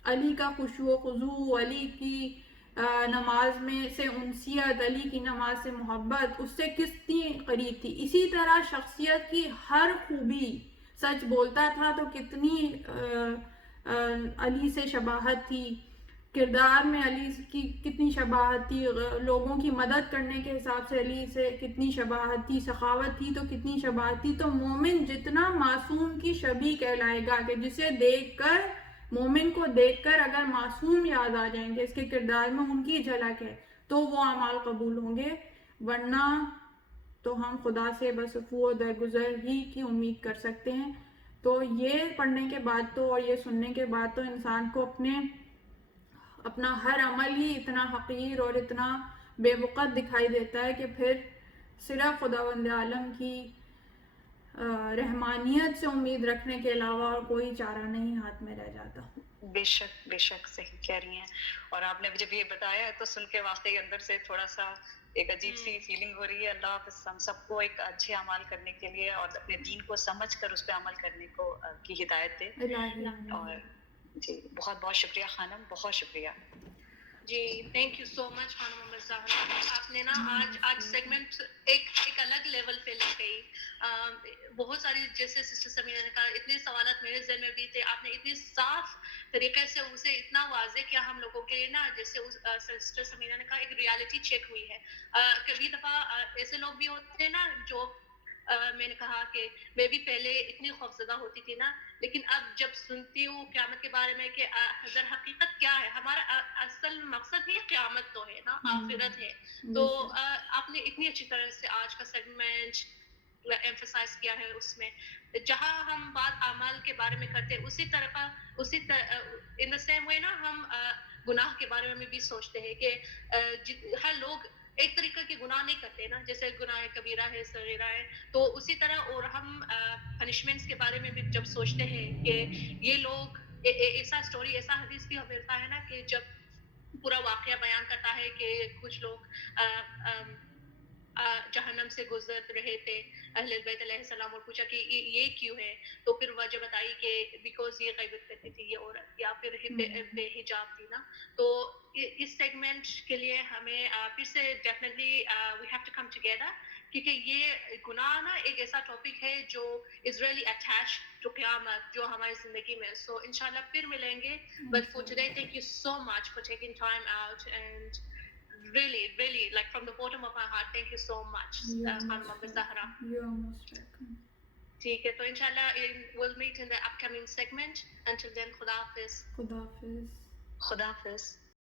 علی کا خشوع و خضوع، علی کی نماز میں سے انسیت، علی کی نماز سے محبت اس سے کتنی قریب تھی. اسی طرح شخصیت کی ہر خوبی، سچ بولتا تھا تو کتنی علی سے شباہت تھی، کردار میں علی کی کتنی شباہت تھی، لوگوں کی مدد کرنے کے حساب سے علی سے کتنی شباہت تھی، سخاوت تھی تو کتنی شباہت تھی. تو مومن جتنا معصوم کی شبیہ کہلائے گا کہ جسے دیکھ کر، مومن کو دیکھ کر اگر معصوم یاد آ جائیں گے، اس کے کردار میں ان کی جھلک ہے، تو وہ اعمال قبول ہوں گے، ورنہ تو ہم خدا سے بس عفو و درگزر ہی کی امید کر سکتے ہیں. تو یہ پڑھنے کے بعد تو اور یہ سننے کے بعد تو انسان کو اپنا ہر عمل ہی اتنا حقیر اور اتنا بے وقت دکھائی دیتا ہے کہ پھر صرف خداوند عالم کی رحمانیت سے امید رکھنے کے علاوہ اور کوئی چارہ نہیں ہاتھ میں رہ جاتا. بے شک صحیح کہہ رہی ہیں. اور آپ نے جب یہ بتایا ہے تو سن کے واقعی اندر سے تھوڑا سا ایک عجیب سی فیلنگ ہو رہی ہے. اللہ حافظ ہم سب کو ایک اچھے اعمال کرنے کے لیے اور اپنے دین کو سمجھ کر اس پہ عمل کرنے کو کی ہدایت دے. الہی اور جی بہت بہت شکریہ خانم, بہت شکریہ. جی تھینک یو سو مچ خانم محمد زہرا. آپ نے نا آج سیگمنٹ ایک الگ لیول پہ لے گئی. بہت ساری جیسے سسٹر سمیرہ نے کہا اتنے سوالات میرے ذہن میں بھی تھے. آپ نے اتنی صاف طریقے سے اسے اتنا واضح کیا ہم لوگوں کے لیے نا, جیسے سسٹر سمیرہ نے کہا ایک ریالٹی چیک ہوئی ہے. کبھی دفعہ ایسے لوگ بھی ہوتے ہیں نا جو میں نے کہا کہ میں بھی پہلے اتنی خوفزدہ ہوتی تھی نا, لیکن اب جب سنتی ہوں قیامت کے بارے میں کہ در حقیقت کیا ہے, ہمارا اصل مقصد بھی قیامت تو ہے نا, آخرت ہے. تو آپ نے اتنی اچھی طرح سے آج کا سیگمنٹ ایمفسائز کیا ہے. اس میں جہاں ہم بات اعمال کے بارے میں کرتے ہیں اسی طرح ان دا سیم وے نا ہم گناہ کے بارے میں بھی سوچتے ہیں کہ ہر لوگ ایک طریقے کے گناہ نہیں کرتے نا, جیسے گناہ کبیرہ ہے, صغیرہ ہے. تو اسی طرح اور ہم پنشمنٹس کے بارے میں بھی جب سوچتے ہیں کہ یہ لوگ ایسا اسٹوری ایسا حدیث بھی ملتا ہے نا کہ جب پورا واقعہ بیان کرتا ہے کہ کچھ لوگ جہنم سے گزر رہے تھے اہل بیت علیہ السلام, اور پوچھا کہ یہ کیوں ہے, تو پھر وجہ بتائی کہ بیکاز یہ غیبت کرتی تھی یہ عورت, یا پھر بے حجاب تھی نا. تو اس سیگمنٹ کے لیے ہمیں پھر سے definitely we have to come together, کیونکہ یہ گناہ نا ایک ایسا ٹاپک ہے جو از ریئلی اٹیچ ٹو قیامت جو ہماری زندگی میں. سو انشاءاللہ پھر ملیں گے. But for today thank you so much for taking time out, and really like from the bottom of my heart thank you so much Khanum Muhammad Zahra. You are most welcome. ٹھیک ہے, تو انشاءاللہ we'll meet in the upcoming segment. Until then, خدا حافظ. خدا حافظ. خدا حافظ.